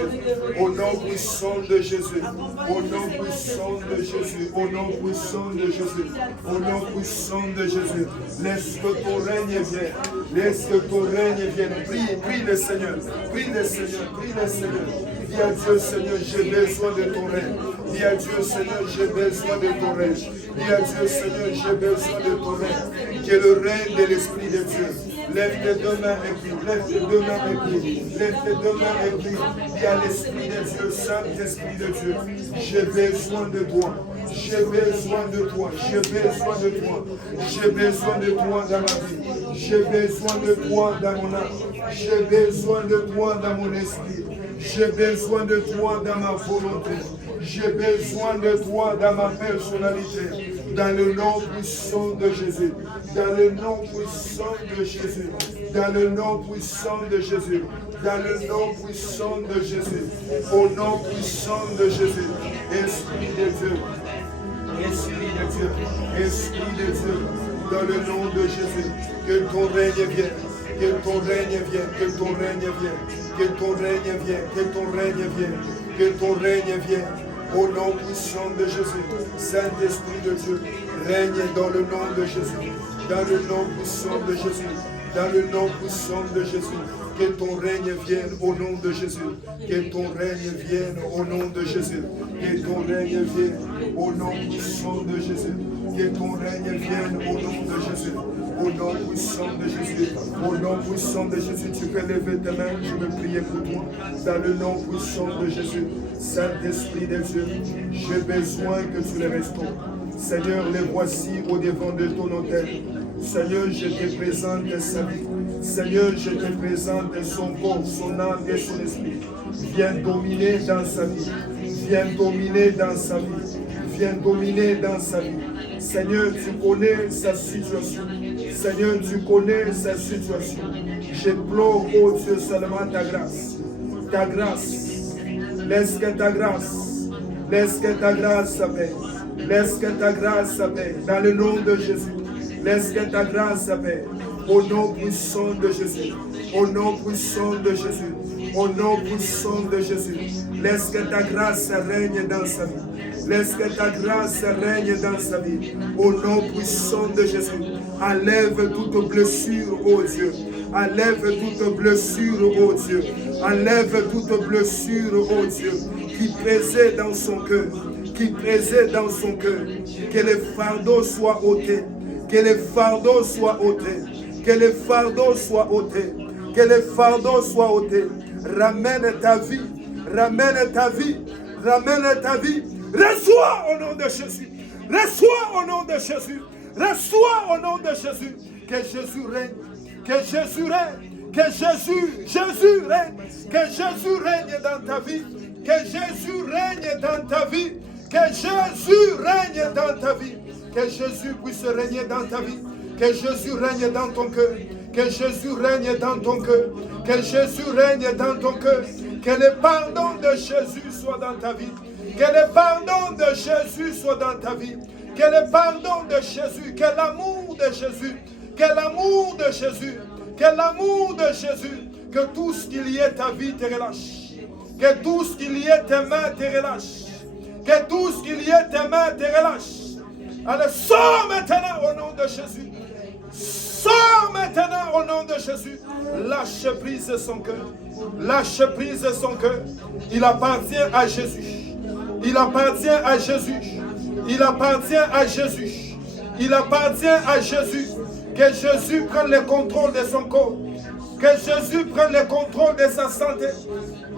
Au nom puissant de Jésus. Au nom puissant de Jésus. Au nom puissant de Jésus. Au nom puissant de Jésus. Laisse que ton règne vienne. Laisse que ton règne vienne. Prie, prie le Seigneur. Prie le Seigneur. Prie le Seigneur. Dis à Dieu, Seigneur, j'ai besoin de ton règne. Dis à Dieu, Seigneur, j'ai besoin de ton règne. Dis à Dieu, Seigneur, j'ai besoin de ton règne. Qui est le règne de l'Esprit de Dieu. Lève tes deux mains et prie. Lève tes deux mains et prie. Lève tes deux mains et prie. Dis à l'Esprit de Dieu, Saint-Esprit de Dieu, j'ai besoin de toi. J'ai besoin de toi. J'ai besoin de toi. J'ai besoin de toi dans ma vie. J'ai besoin de toi dans mon âme. J'ai besoin de toi dans mon esprit. J'ai besoin de toi dans ma volonté. J'ai besoin de toi dans ma personnalité. Dans le nom puissant de Jésus. Dans le nom puissant de Jésus. Dans le nom puissant de Jésus. Dans le nom puissant de Jésus. Au nom puissant de Jésus. Esprit de Dieu. Esprit de Dieu. Esprit de Dieu. Dans le nom de Jésus. Que ton règne vienne. Que ton règne vienne. Que ton règne vienne. Que ton règne vienne. Que ton règne vienne. Que ton règne vienne. Au nom puissant de Jésus, Saint-Esprit de Dieu, règne dans le nom de Jésus, dans le nom puissant de Jésus, dans le nom puissant de Jésus. Que ton règne vienne au nom de Jésus. Que ton règne vienne au nom de Jésus. Que ton règne vienne au nom puissant de Jésus. Que ton règne vienne au nom de Jésus. Au nom puissant de Jésus. Au nom puissant de Jésus. Tu peux lever tes mains. Je veux prier pour toi. Dans le nom puissant de Jésus. Saint-Esprit de Dieu, j'ai besoin que tu les restaures. Seigneur, les voici au devant de ton autel. Seigneur, je te présente sa vie. Seigneur, je te présente son corps, son âme et son esprit. Viens dominer dans sa vie. Viens dominer dans sa vie. Viens dominer dans sa vie. Seigneur, tu connais sa situation. Seigneur, tu connais sa situation. J'implore, oh Dieu, seulement ta grâce. Ta grâce. Laisse que ta grâce s'appelle. Laisse que ta grâce s'appelle. Dans le nom de Jésus. Laisse que ta grâce, Père, au nom puissant de Jésus, au nom puissant de Jésus, au nom puissant de Jésus, laisse que ta grâce règne dans sa vie. Laisse que ta grâce règne dans sa vie. Au nom puissant de Jésus, enlève toute blessure, ô Dieu. Enlève toute blessure, ô Dieu. Enlève toute blessure, ô Dieu, qui pesait dans son cœur. Qui pesait dans son cœur. Que les fardeaux soient ôtés. Que les fardeaux soient ôtés. Que les fardeaux soient ôtés. Que les fardeaux soient ôtés. Ramène ta vie. Ramène ta vie. Ramène ta vie. Reçois au nom de Jésus. Reçois au nom de Jésus. Reçois au nom de Jésus. Que Jésus règne. Que Jésus règne. Que Jésus règne. Que Jésus règne dans ta vie. Que Jésus règne dans ta vie. Que Jésus règne dans ta vie. Que Jésus puisse régner dans ta vie. Que Jésus règne dans ton cœur. Que Jésus règne dans ton cœur. Que Jésus règne dans ton cœur. Que le pardon de Jésus soit dans ta vie. Que le pardon de Jésus soit dans ta vie. Que le pardon de Jésus. Que l'amour de Jésus. Que l'amour de Jésus. Que l'amour de Jésus. Que tout ce qu'il y ait ta vie te relâche. Que tout ce qu'il y ait tes mains te relâche. Que tout ce qu'il y ait tes mains te relâche. Allez, sors maintenant au nom de Jésus. Sors maintenant au nom de Jésus. Lâche prise son cœur. Lâche prise son cœur. Il appartient à Jésus. Il appartient à Jésus. Il appartient à Jésus. Il appartient à Jésus. Que Jésus prenne le contrôle de son corps. Que Jésus prenne le contrôle de sa santé.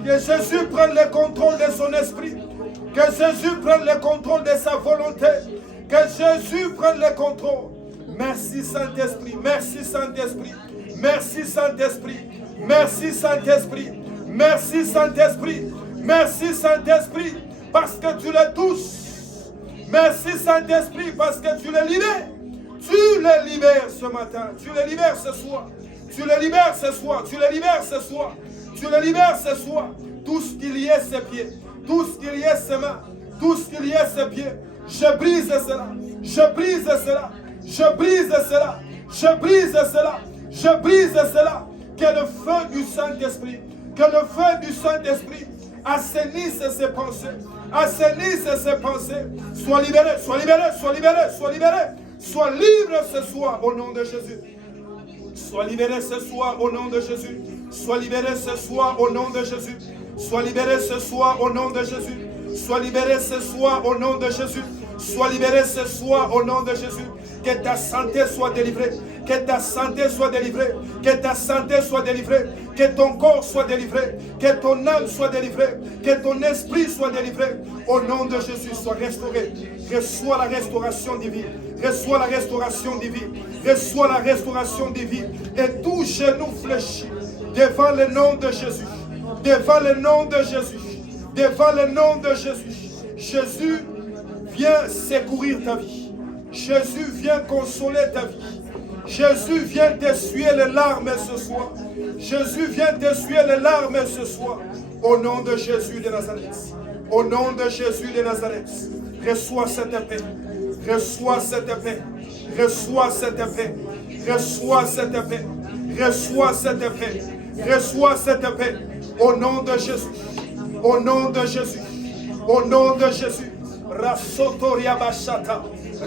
Que Jésus prenne le contrôle de son esprit. Que Jésus prenne le contrôle de sa volonté. Que Jésus prenne le contrôle. Merci Saint-Esprit. Merci Saint-Esprit. Merci Saint-Esprit. Merci Saint-Esprit. Merci Saint-Esprit. Merci Saint-Esprit. Parce que tu les touches. Merci Saint-Esprit. Parce que tu les libères. Tu les libères ce matin. Tu les libères ce soir. Tu les libères ce soir. Tu les libères ce soir. Tu les libères ce soir. Tout ce qu'il y ait ses pieds. Tout ce qu'il y ait ses mains. Tout ce qu'il y ait ses pieds. Je brise cela. Je brise cela. Je brise cela. Je brise cela. Je brise cela. Que le feu du Saint-Esprit. Que le feu du Saint-Esprit assainisse ses pensées. Assainisse ses pensées. Sois libéré. Sois libéré. Sois libéré. Sois libéré. Sois libre ce soir au nom de Jésus. Sois libéré ce soir au nom de Jésus. Sois libéré ce soir au nom de Jésus. Sois libéré ce soir au nom de Jésus. Sois libéré ce soir au nom de Jésus. Sois libéré ce soir au nom de Jésus. Que ta santé soit délivrée. Que ta santé soit délivrée. Que ta santé soit délivrée. Que ton corps soit délivré. Que ton âme soit délivrée. Que ton esprit soit délivré. Au nom de Jésus, sois restauré. Reçois la restauration divine. Reçois la restauration divine. Reçois la restauration divine. Et tout genou fléchit devant le nom de Jésus. Devant le nom de Jésus. Devant le nom de Jésus. Jésus vient secourir ta vie. Jésus vient consoler ta vie. Jésus vient t'essuyer les larmes ce soir. Jésus vient t'essuyer les larmes ce soir. Au nom de Jésus de Nazareth. Au nom de Jésus de Nazareth. Reçois cette paix. Reçois cette paix. Reçois cette paix. Reçois cette paix. Reçois cette paix. Reçois cette paix. Au nom de Jésus. Au nom de Jésus. Au nom de Jésus. Rasotoria bashata.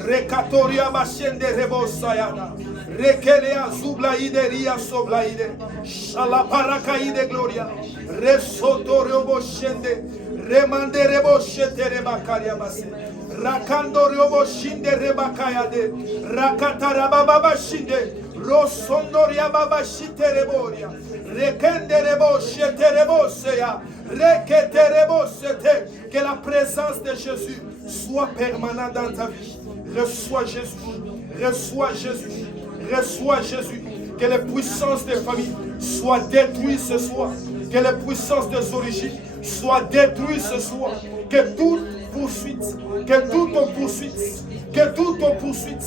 Rekatoria bashende rebosayada. Rekelea zublaide ria soblaide. Shalaparakaide gloria. Resotorio boshende. Remande reboshete rebakaria base. Rakando reboshinde rebakayade. Rakatarababa shinde. Rosondoria baba shite reboria. Rekende reboshete reboseya. Rekete rebosete. Que la présence de Jésus soit permanente dans ta vie. Reçois Jésus. Reçois Jésus. Reçois Jésus. Que les puissances des familles soient détruites ce soir. Que les puissances des origines soient détruites ce soir. Que toute poursuite, que toute poursuite, que toute poursuite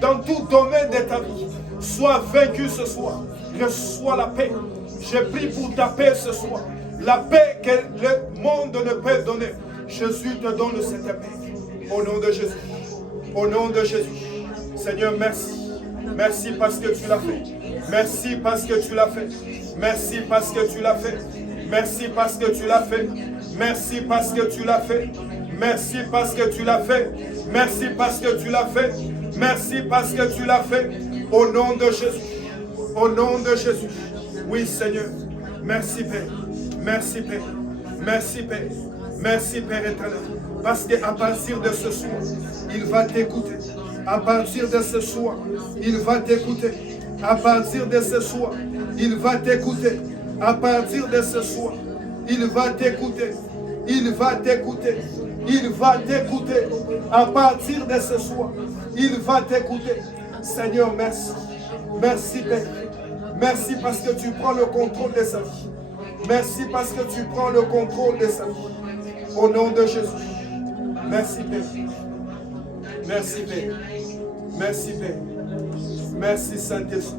dans tout domaine de ta vie soit vaincue ce soir. Reçois la paix. Je prie pour ta paix ce soir. La paix que le monde ne peut donner. Jésus te donne cette paix. Au nom de Jésus. Au nom de Jésus. Seigneur, merci. Merci parce que tu l'as fait. Merci parce que tu l'as fait. Merci parce que tu l'as fait. Merci parce que tu l'as fait. Merci parce que tu l'as fait. Merci parce que tu l'as fait. Merci parce que tu l'as fait. Merci parce que tu l'as fait. Au nom de Jésus. Au nom de Jésus. Oui, Seigneur. Merci, Père. Merci, Père. Merci, Père. Merci, Père éternel. Parce qu'à partir de ce soir, il va t'écouter. À partir de ce soir, il va t'écouter. À partir de ce soir, il va t'écouter. À partir de ce soir, il va t'écouter. Il va t'écouter. Il va t'écouter. À partir de ce soir, il va t'écouter. Seigneur, merci. Merci, Père. Merci parce que tu prends le contrôle de sa vie. Merci parce que tu prends le contrôle de sa vie. Au nom de Jésus. Merci, Père. Merci, Père. Merci, Père. Merci, Saint-Esprit.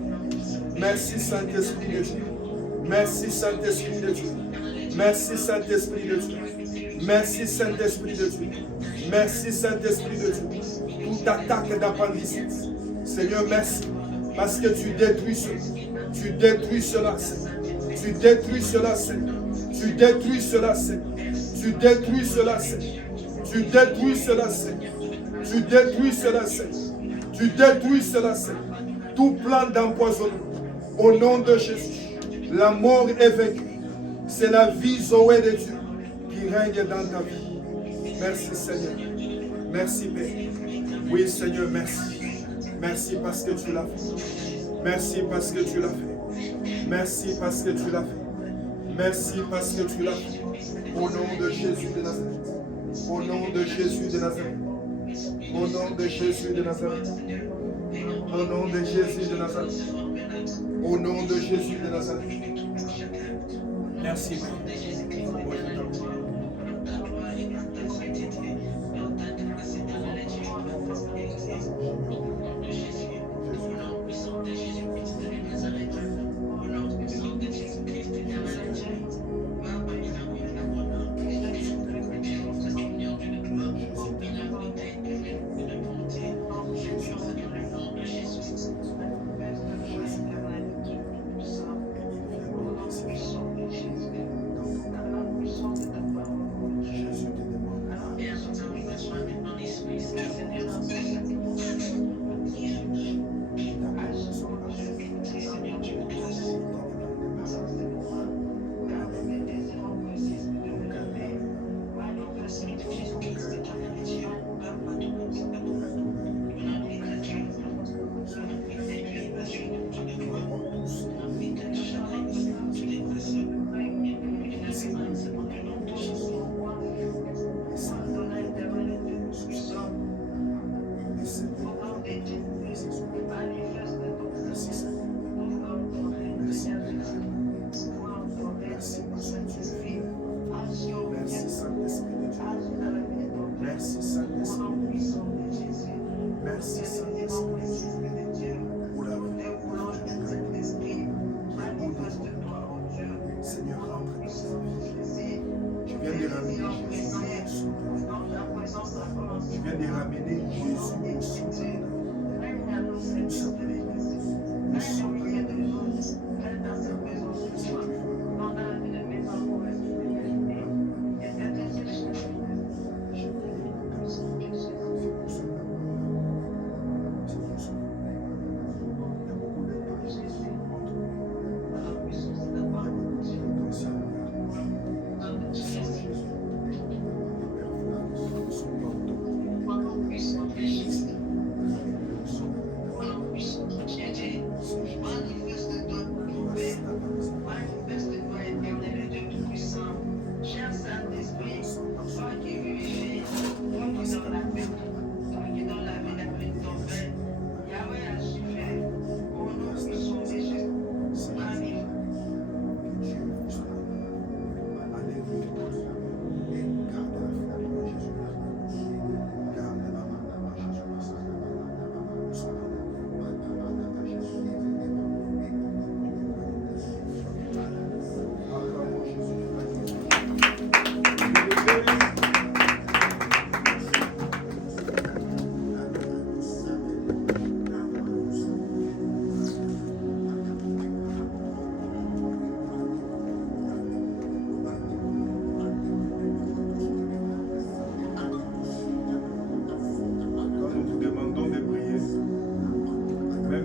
Merci, Saint-Esprit de Dieu. Merci, Saint-Esprit de Dieu. Merci, Saint-Esprit de Dieu. Merci, Saint-Esprit de Dieu. Merci, Saint-Esprit de Dieu. Toute attaque d'appendicite. Seigneur, merci. Parce que tu détruis cela. Tu détruis cela, Seigneur. Tu détruis cela, Seigneur. Tu détruis cela, Seigneur. Tu détruis cela, Seigneur. Tu détruis cela, Seigneur. Tu détruis cela, Seigneur. Tu détruis cela, Seigneur. Tout plan d'empoisonnement. Au nom de Jésus. La mort est vaincue. C'est la vie Zoé de Dieu qui règne dans ta vie. Merci, Seigneur. Merci, Père. Oui, Seigneur, merci. Merci parce que tu l'as fait. Merci parce que tu l'as fait. Merci parce que tu l'as fait. Merci parce que tu l'as fait. Au nom de Jésus de Nazareth. Au nom de Jésus de Nazareth. Au nom de Jésus de Nazareth. Au nom de Jésus de Nazareth. Au nom de Jésus de Nazareth. Merci.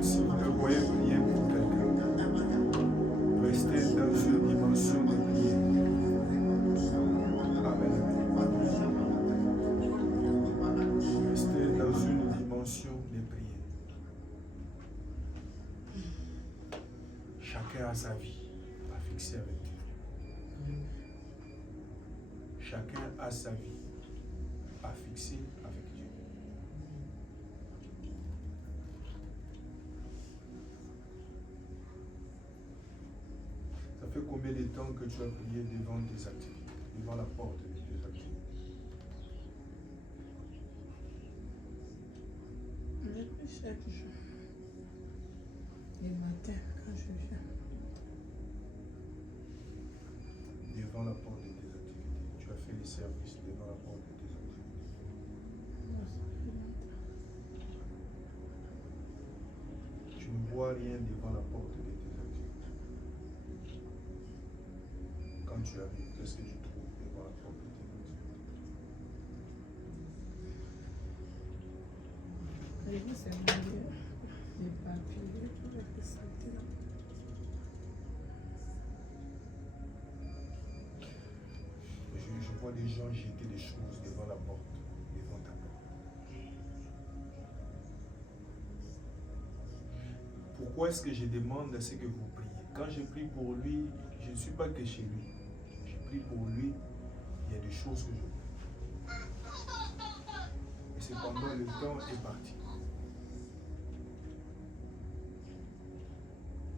Même si vous ne voyez prier pour quelqu'un, restez dans une dimension de prière. Amen. Restez dans une dimension de prière. Chacun a sa vie à fixer avec Dieu. Chacun a sa vie à fixer avec Dieu. Ça fait combien de temps que tu as prié devant tes activités, devant la porte de tes activités? Depuis chaque jour. Le matin, quand je viens. Devant la porte de tes activités. Tu as fait les services devant la porte de tes activités. Tu ne vois rien devant la porte de tes activités. Quand tu arrives, qu'est-ce que tu trouves devant la porte de tes activités? C'est les papiers, avec les santé. Je vois des gens jeter des choses devant la porte, devant ta porte. Pourquoi est-ce que je demande à ce que vous priez? Quand je prie pour lui, je ne suis pas que chez lui. Je prie pour lui, il y a des choses que je vois. Et cependant, le temps est parti.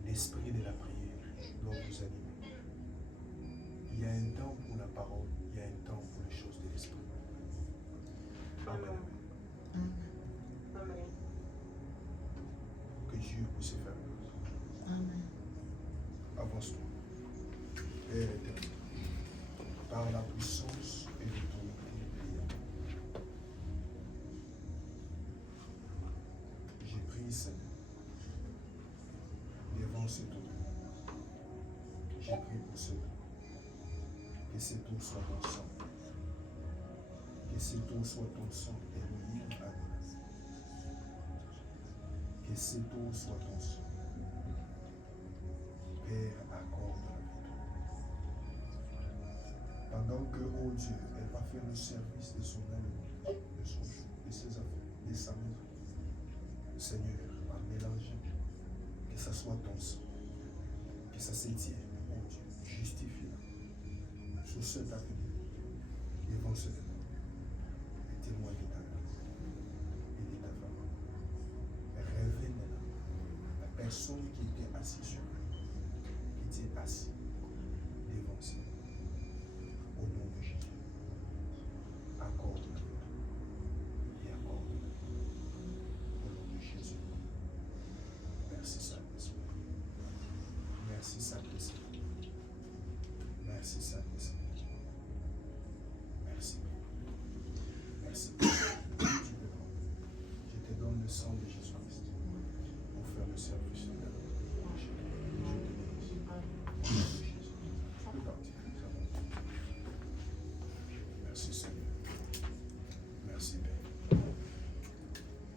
L'esprit de la prière doit vous animer. Il y a un temps pour la parole, il y a un temps pour les choses de l'esprit. Amen. Amen. Que Dieu puisse faire. Amen. Avance-toi. Père éternel, par la puissance et l'autorité de prière. J'ai pris, Seigneur, devant ce tour. J'ai pris pour ce tour. Que ce tour soit ton sang. Que ce tour soit ton sang, Elohim Adonai. Que ce tour soit ton sang. Père, accorde la victoire. Pendant que, oh Dieu, elle va faire le service de son âme, de son jour, de ses affaires, de sa maison. Seigneur, en mélangeant, que ça soit ton sang, que ça s'étienne, oh Dieu, justifie sur cet avenir, devant ce démon, et témoin de ta grâce et de ta faveur. Révèle maintenant la personne qui était assise sur lui, qui était assis devant ça. Au nom de Jésus, accorde la victoire et accorde la victoire. Au nom de Jésus. Merci Saint-Esprit. Merci Saint-Esprit. Merci Saint-Esprit. Merci. Merci. Tu peux prendre. Je te donne le sang de Jésus-Christ pour faire le service de la vie. Je te bénis. Au nom de Jésus. Tu peux partir. Ça va. Merci Seigneur. Merci Père.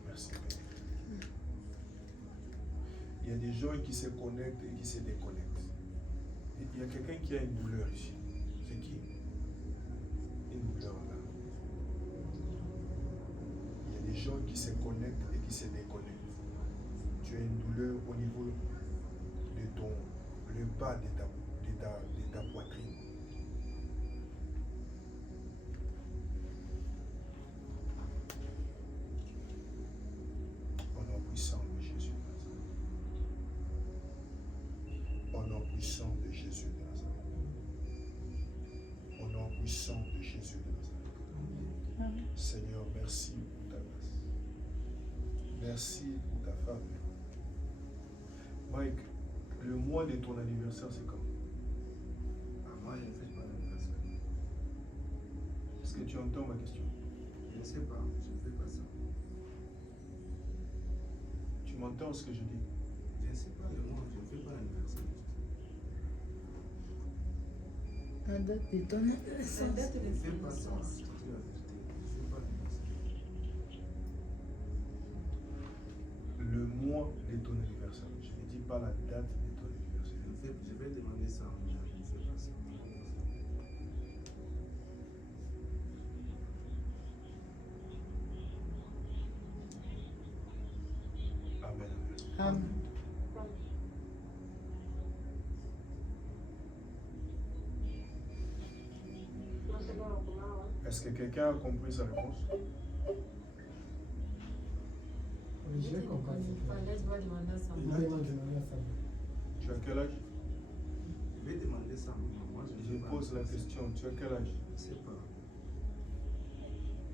Merci Père. Il y a des gens qui se connectent et qui se déconnectent. Il y a quelqu'un qui a une douleur ici. C'est qui? Une douleur là. Il y a des gens qui se connectent et qui se déconnectent. Tu as une douleur au niveau de ton, le bas de ta poitrine. Au nom puissant de Jésus de Nazareth. Au nom puissant de Jésus de Nazareth. Au nom puissant de Jésus de Nazareth. Seigneur, merci pour ta grâce. Merci pour ta faveur. Mike, le mois de ton anniversaire, c'est quand? Moi, je ne fais pas l'anniversaire. Est-ce que tu entends ma question? Je ne sais pas, je ne fais pas ça. Tu m'entends ce que je dis? Je ne sais pas le mois, je ne fais pas l'anniversaire. La date de ton anniversaire. Je ne fais pas ça, je te dis la vérité. Je ne fais pas l'anniversaire. Le le mois de ton anniversaire. Je ne dis pas la date de ton anniversaire. Je vais demander ça à mon mère, je ne fais pas ça. Amen. Amen. Est-ce que quelqu'un a compris sa réponse? Oui, j'ai compris. Fallait doit demander à sa Il maman. va demander à sa mère. Tu as quel âge? Je vais demander ça à maman. Moi, je Je ne sais pas. pose la question. Tu as quel âge? Je ne sais pas.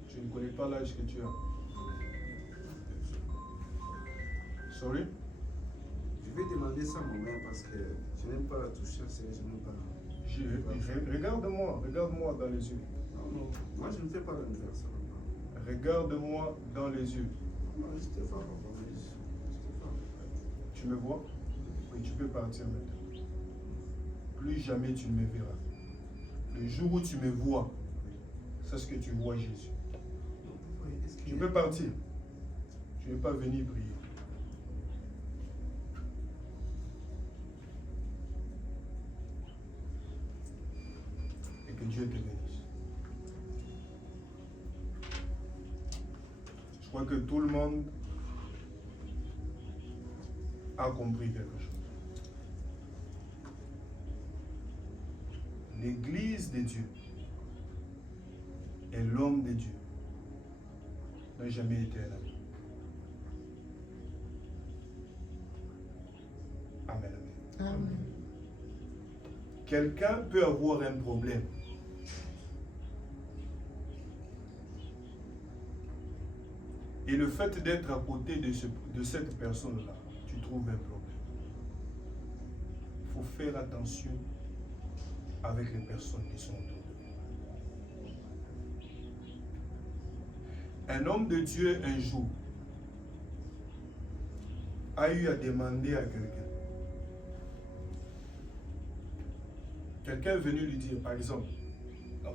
Tu ne connais pas l'âge que tu as. Sorry? Je vais demander ça à mon mère parce que je n'aime pas la toucher, je n'aime pas. Regarde-moi dans les yeux. Non, non, moi je ne fais pas l'anniversaire. Regarde-moi dans les yeux. Non, je te fais pas, papa, je te fais pas. Tu me vois? Oui, tu peux partir maintenant. Plus jamais tu ne me verras. Le jour où tu me vois, c'est ce que tu vois Jésus. Non, papa, est-ce qu'il Tu y a- peux partir. Tu n'es pas venu prier. Et que Dieu te bénisse. Je crois que tout le monde a compris quelque chose. L'Église de Dieu et l'homme de Dieu n'a jamais été un ami. Amen. Amen. Quelqu'un peut avoir un problème. Et le fait d'être à côté de cette personne-là, tu trouves un problème. Il faut faire attention avec les personnes qui sont autour de nous. Un homme de Dieu, un jour, a eu à demander à quelqu'un. Quelqu'un est venu lui dire, par exemple,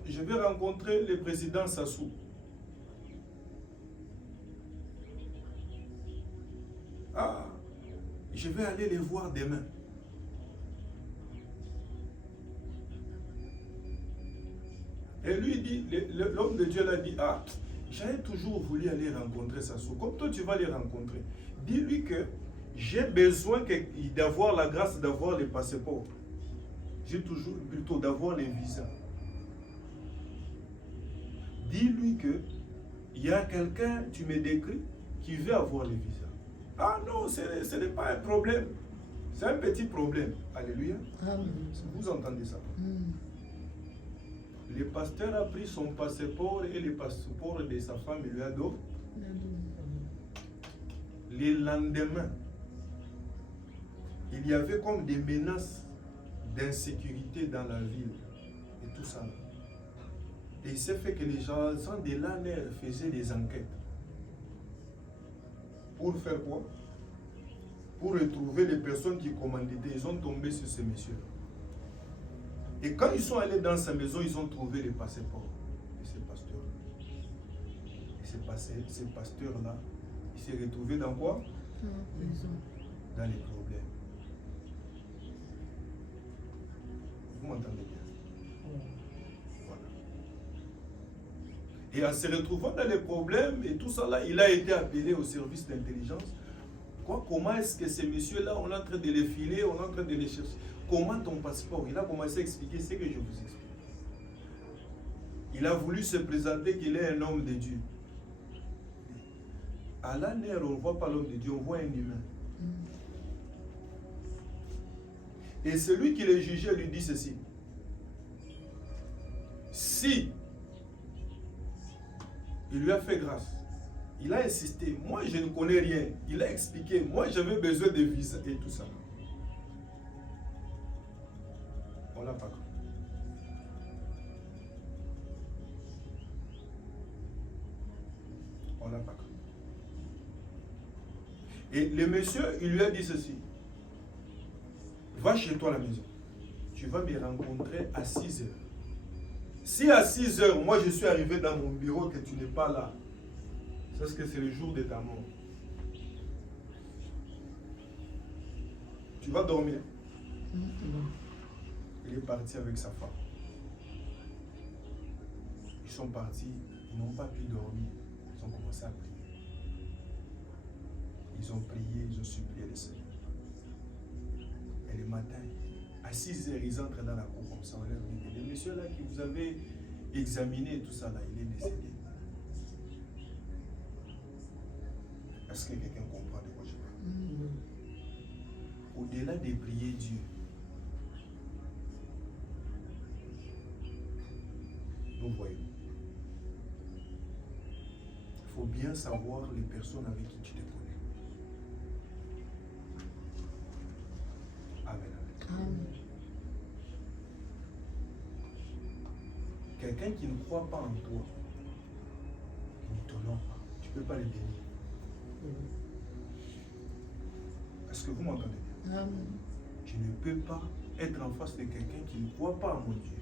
je vais rencontrer le président Sassou. Ah, je vais aller les voir demain. Et lui dit, l'homme de Dieu l'a dit, ah, j'avais toujours voulu aller rencontrer Sassou. Comme toi tu vas les rencontrer, dis-lui que j'ai besoin d'avoir la grâce d'avoir les passeports. J'ai toujours plutôt d'avoir les visas. Dis-lui que il y a quelqu'un, tu me décris, qui veut avoir les visas. Ah non, ce n'est pas un problème. C'est un petit problème. Alléluia. Amen. Vous entendez ça? Mm. Le pasteur a pris son passeport et le passeport de sa femme lui a donné. Le lendemain, il y avait comme des menaces d'insécurité dans la ville et tout ça. Et il s'est fait que les gens de l'ANR faisaient des enquêtes. Pour faire quoi? Pour retrouver les personnes qui commandaient. Ils ont tombé sur ces messieurs. Et quand ils sont allés dans sa maison, ils ont trouvé les passeports de ces pasteurs. Et ces pasteurs-là, ils s'est retrouvé dans quoi? Dans les problèmes. Vous m'entendez bien? Voilà. Et en se retrouvant dans les problèmes et tout ça là, il a été appelé au service d'intelligence. Comment est-ce que ces messieurs-là, on est en train de les filer, on est en train de les chercher? Comment ton passeport? Il a commencé à expliquer ce que je vous explique. Il a voulu se présenter qu'il est un homme de Dieu. À l'ANR, on ne voit pas l'homme de Dieu, on voit un humain. Et celui qui le jugeait lui dit ceci. Si il lui a fait grâce, il a insisté, moi je ne connais rien, il a expliqué, moi j'avais besoin de visa et tout ça. On l'a pas cru. On l'a pas cru. Et le monsieur, il lui a dit ceci. Va chez toi à la maison. Tu vas me rencontrer à 6 heures. Si à 6 heures, moi je suis arrivé dans mon bureau que tu n'es pas là, c'est parce que c'est le jour de ta mort. Tu vas dormir. Il est parti avec sa femme. Ils sont partis, ils n'ont pas pu dormir. Ils ont commencé à prier. Ils ont prié, ils ont supplié le Seigneur. Et le matin, à 6 heures, ils entrent dans la cour comme ça. On leur dit, le monsieur là qui vous avait examiné tout ça là, il est décédé. Est-ce que quelqu'un comprend de quoi je parle? Au-delà de prier Dieu, nous voyons. Il faut bien savoir les personnes avec qui tu te connais. Amen. Amen. Quelqu'un qui ne croit pas en toi, qui ne t'honore pas, tu ne peux pas le bénir. Est-ce que vous m'entendez bien? Amen. Je ne peux pas être en face de quelqu'un qui ne croit pas en mon Dieu.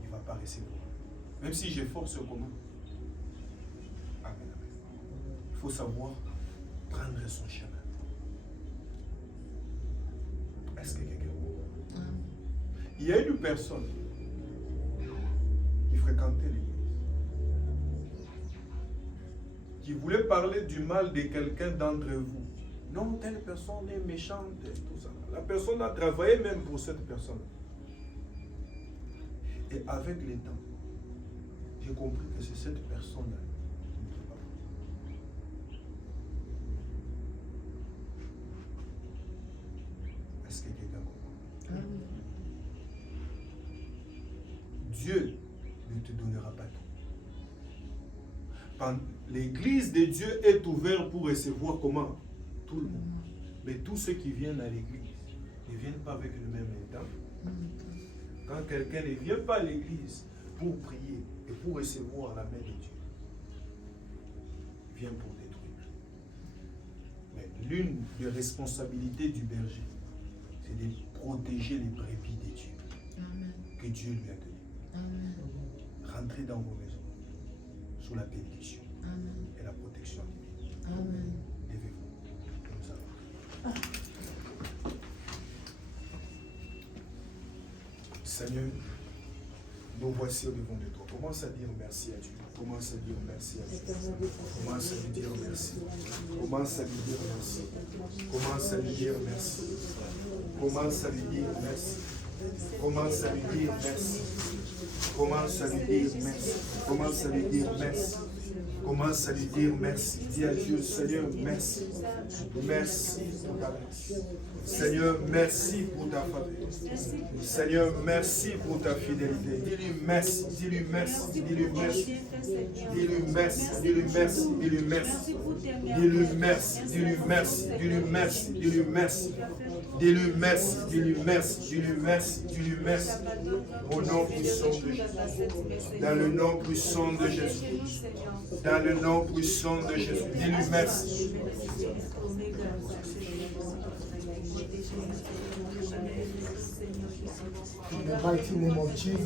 Il ne va pas recevoir. Même si j'ai force commun. Amen, amen. Il faut savoir prendre son chemin. Est-ce que quelqu'un comprend? Amen. Il y a une personne qui fréquentait l'église, qui voulait parler du mal de quelqu'un d'entre vous. Non, telle personne est méchante, tout ça. La personne a travaillé même pour cette personne. Et avec le temps, j'ai compris que c'est cette personne-là qui ne peut pas. Est-ce que quelqu'un comprend? Amen. Dieu ne te donnera pas tout. L'église de Dieu est ouverte pour recevoir comment? Tout le monde. Mais tous ceux qui viennent à l'église ne viennent pas avec le même état. Quand quelqu'un ne vient pas à l'église pour prier et pour recevoir la main de Dieu, il vient pour détruire. Mais l'une des responsabilités du berger, c'est de protéger les brebis de Dieu Amen. que Dieu lui a donné. Amen. Rentrez dans vos maisons sous la bénédiction Amen. et la protection divine. Amen. Levez-vous. Nous allons. Seigneur, nous voici au devant de toi. Commence à dire merci à Dieu. Commence à dire merci à Dieu. Commence à lui dire merci. Commence à lui dire merci. Commence à lui dire merci. Commence à lui dire merci. Commence à lui dire merci. Commence à lui dire merci. Commence à lui dire merci. Commence à lui dire merci. Dis à Dieu, Seigneur, merci. Merci pour ta grâce. Seigneur, merci pour ta faveur. Seigneur, merci pour ta fidélité. Dis-lui merci, dis-lui merci, dis-lui merci. Dis-lui merci, dis-lui merci, dis-lui merci. Dis-lui merci, dis-lui merci, dis-lui merci, dis-lui merci. Dis-lui merci, dis-lui merci, dis-lui merci, dis-lui merci. Au nom puissant de Jésus. Dans le nom puissant de Jésus. Dans le nom puissant de Jésus. Dis-lui merci. In the mighty name of Jesus.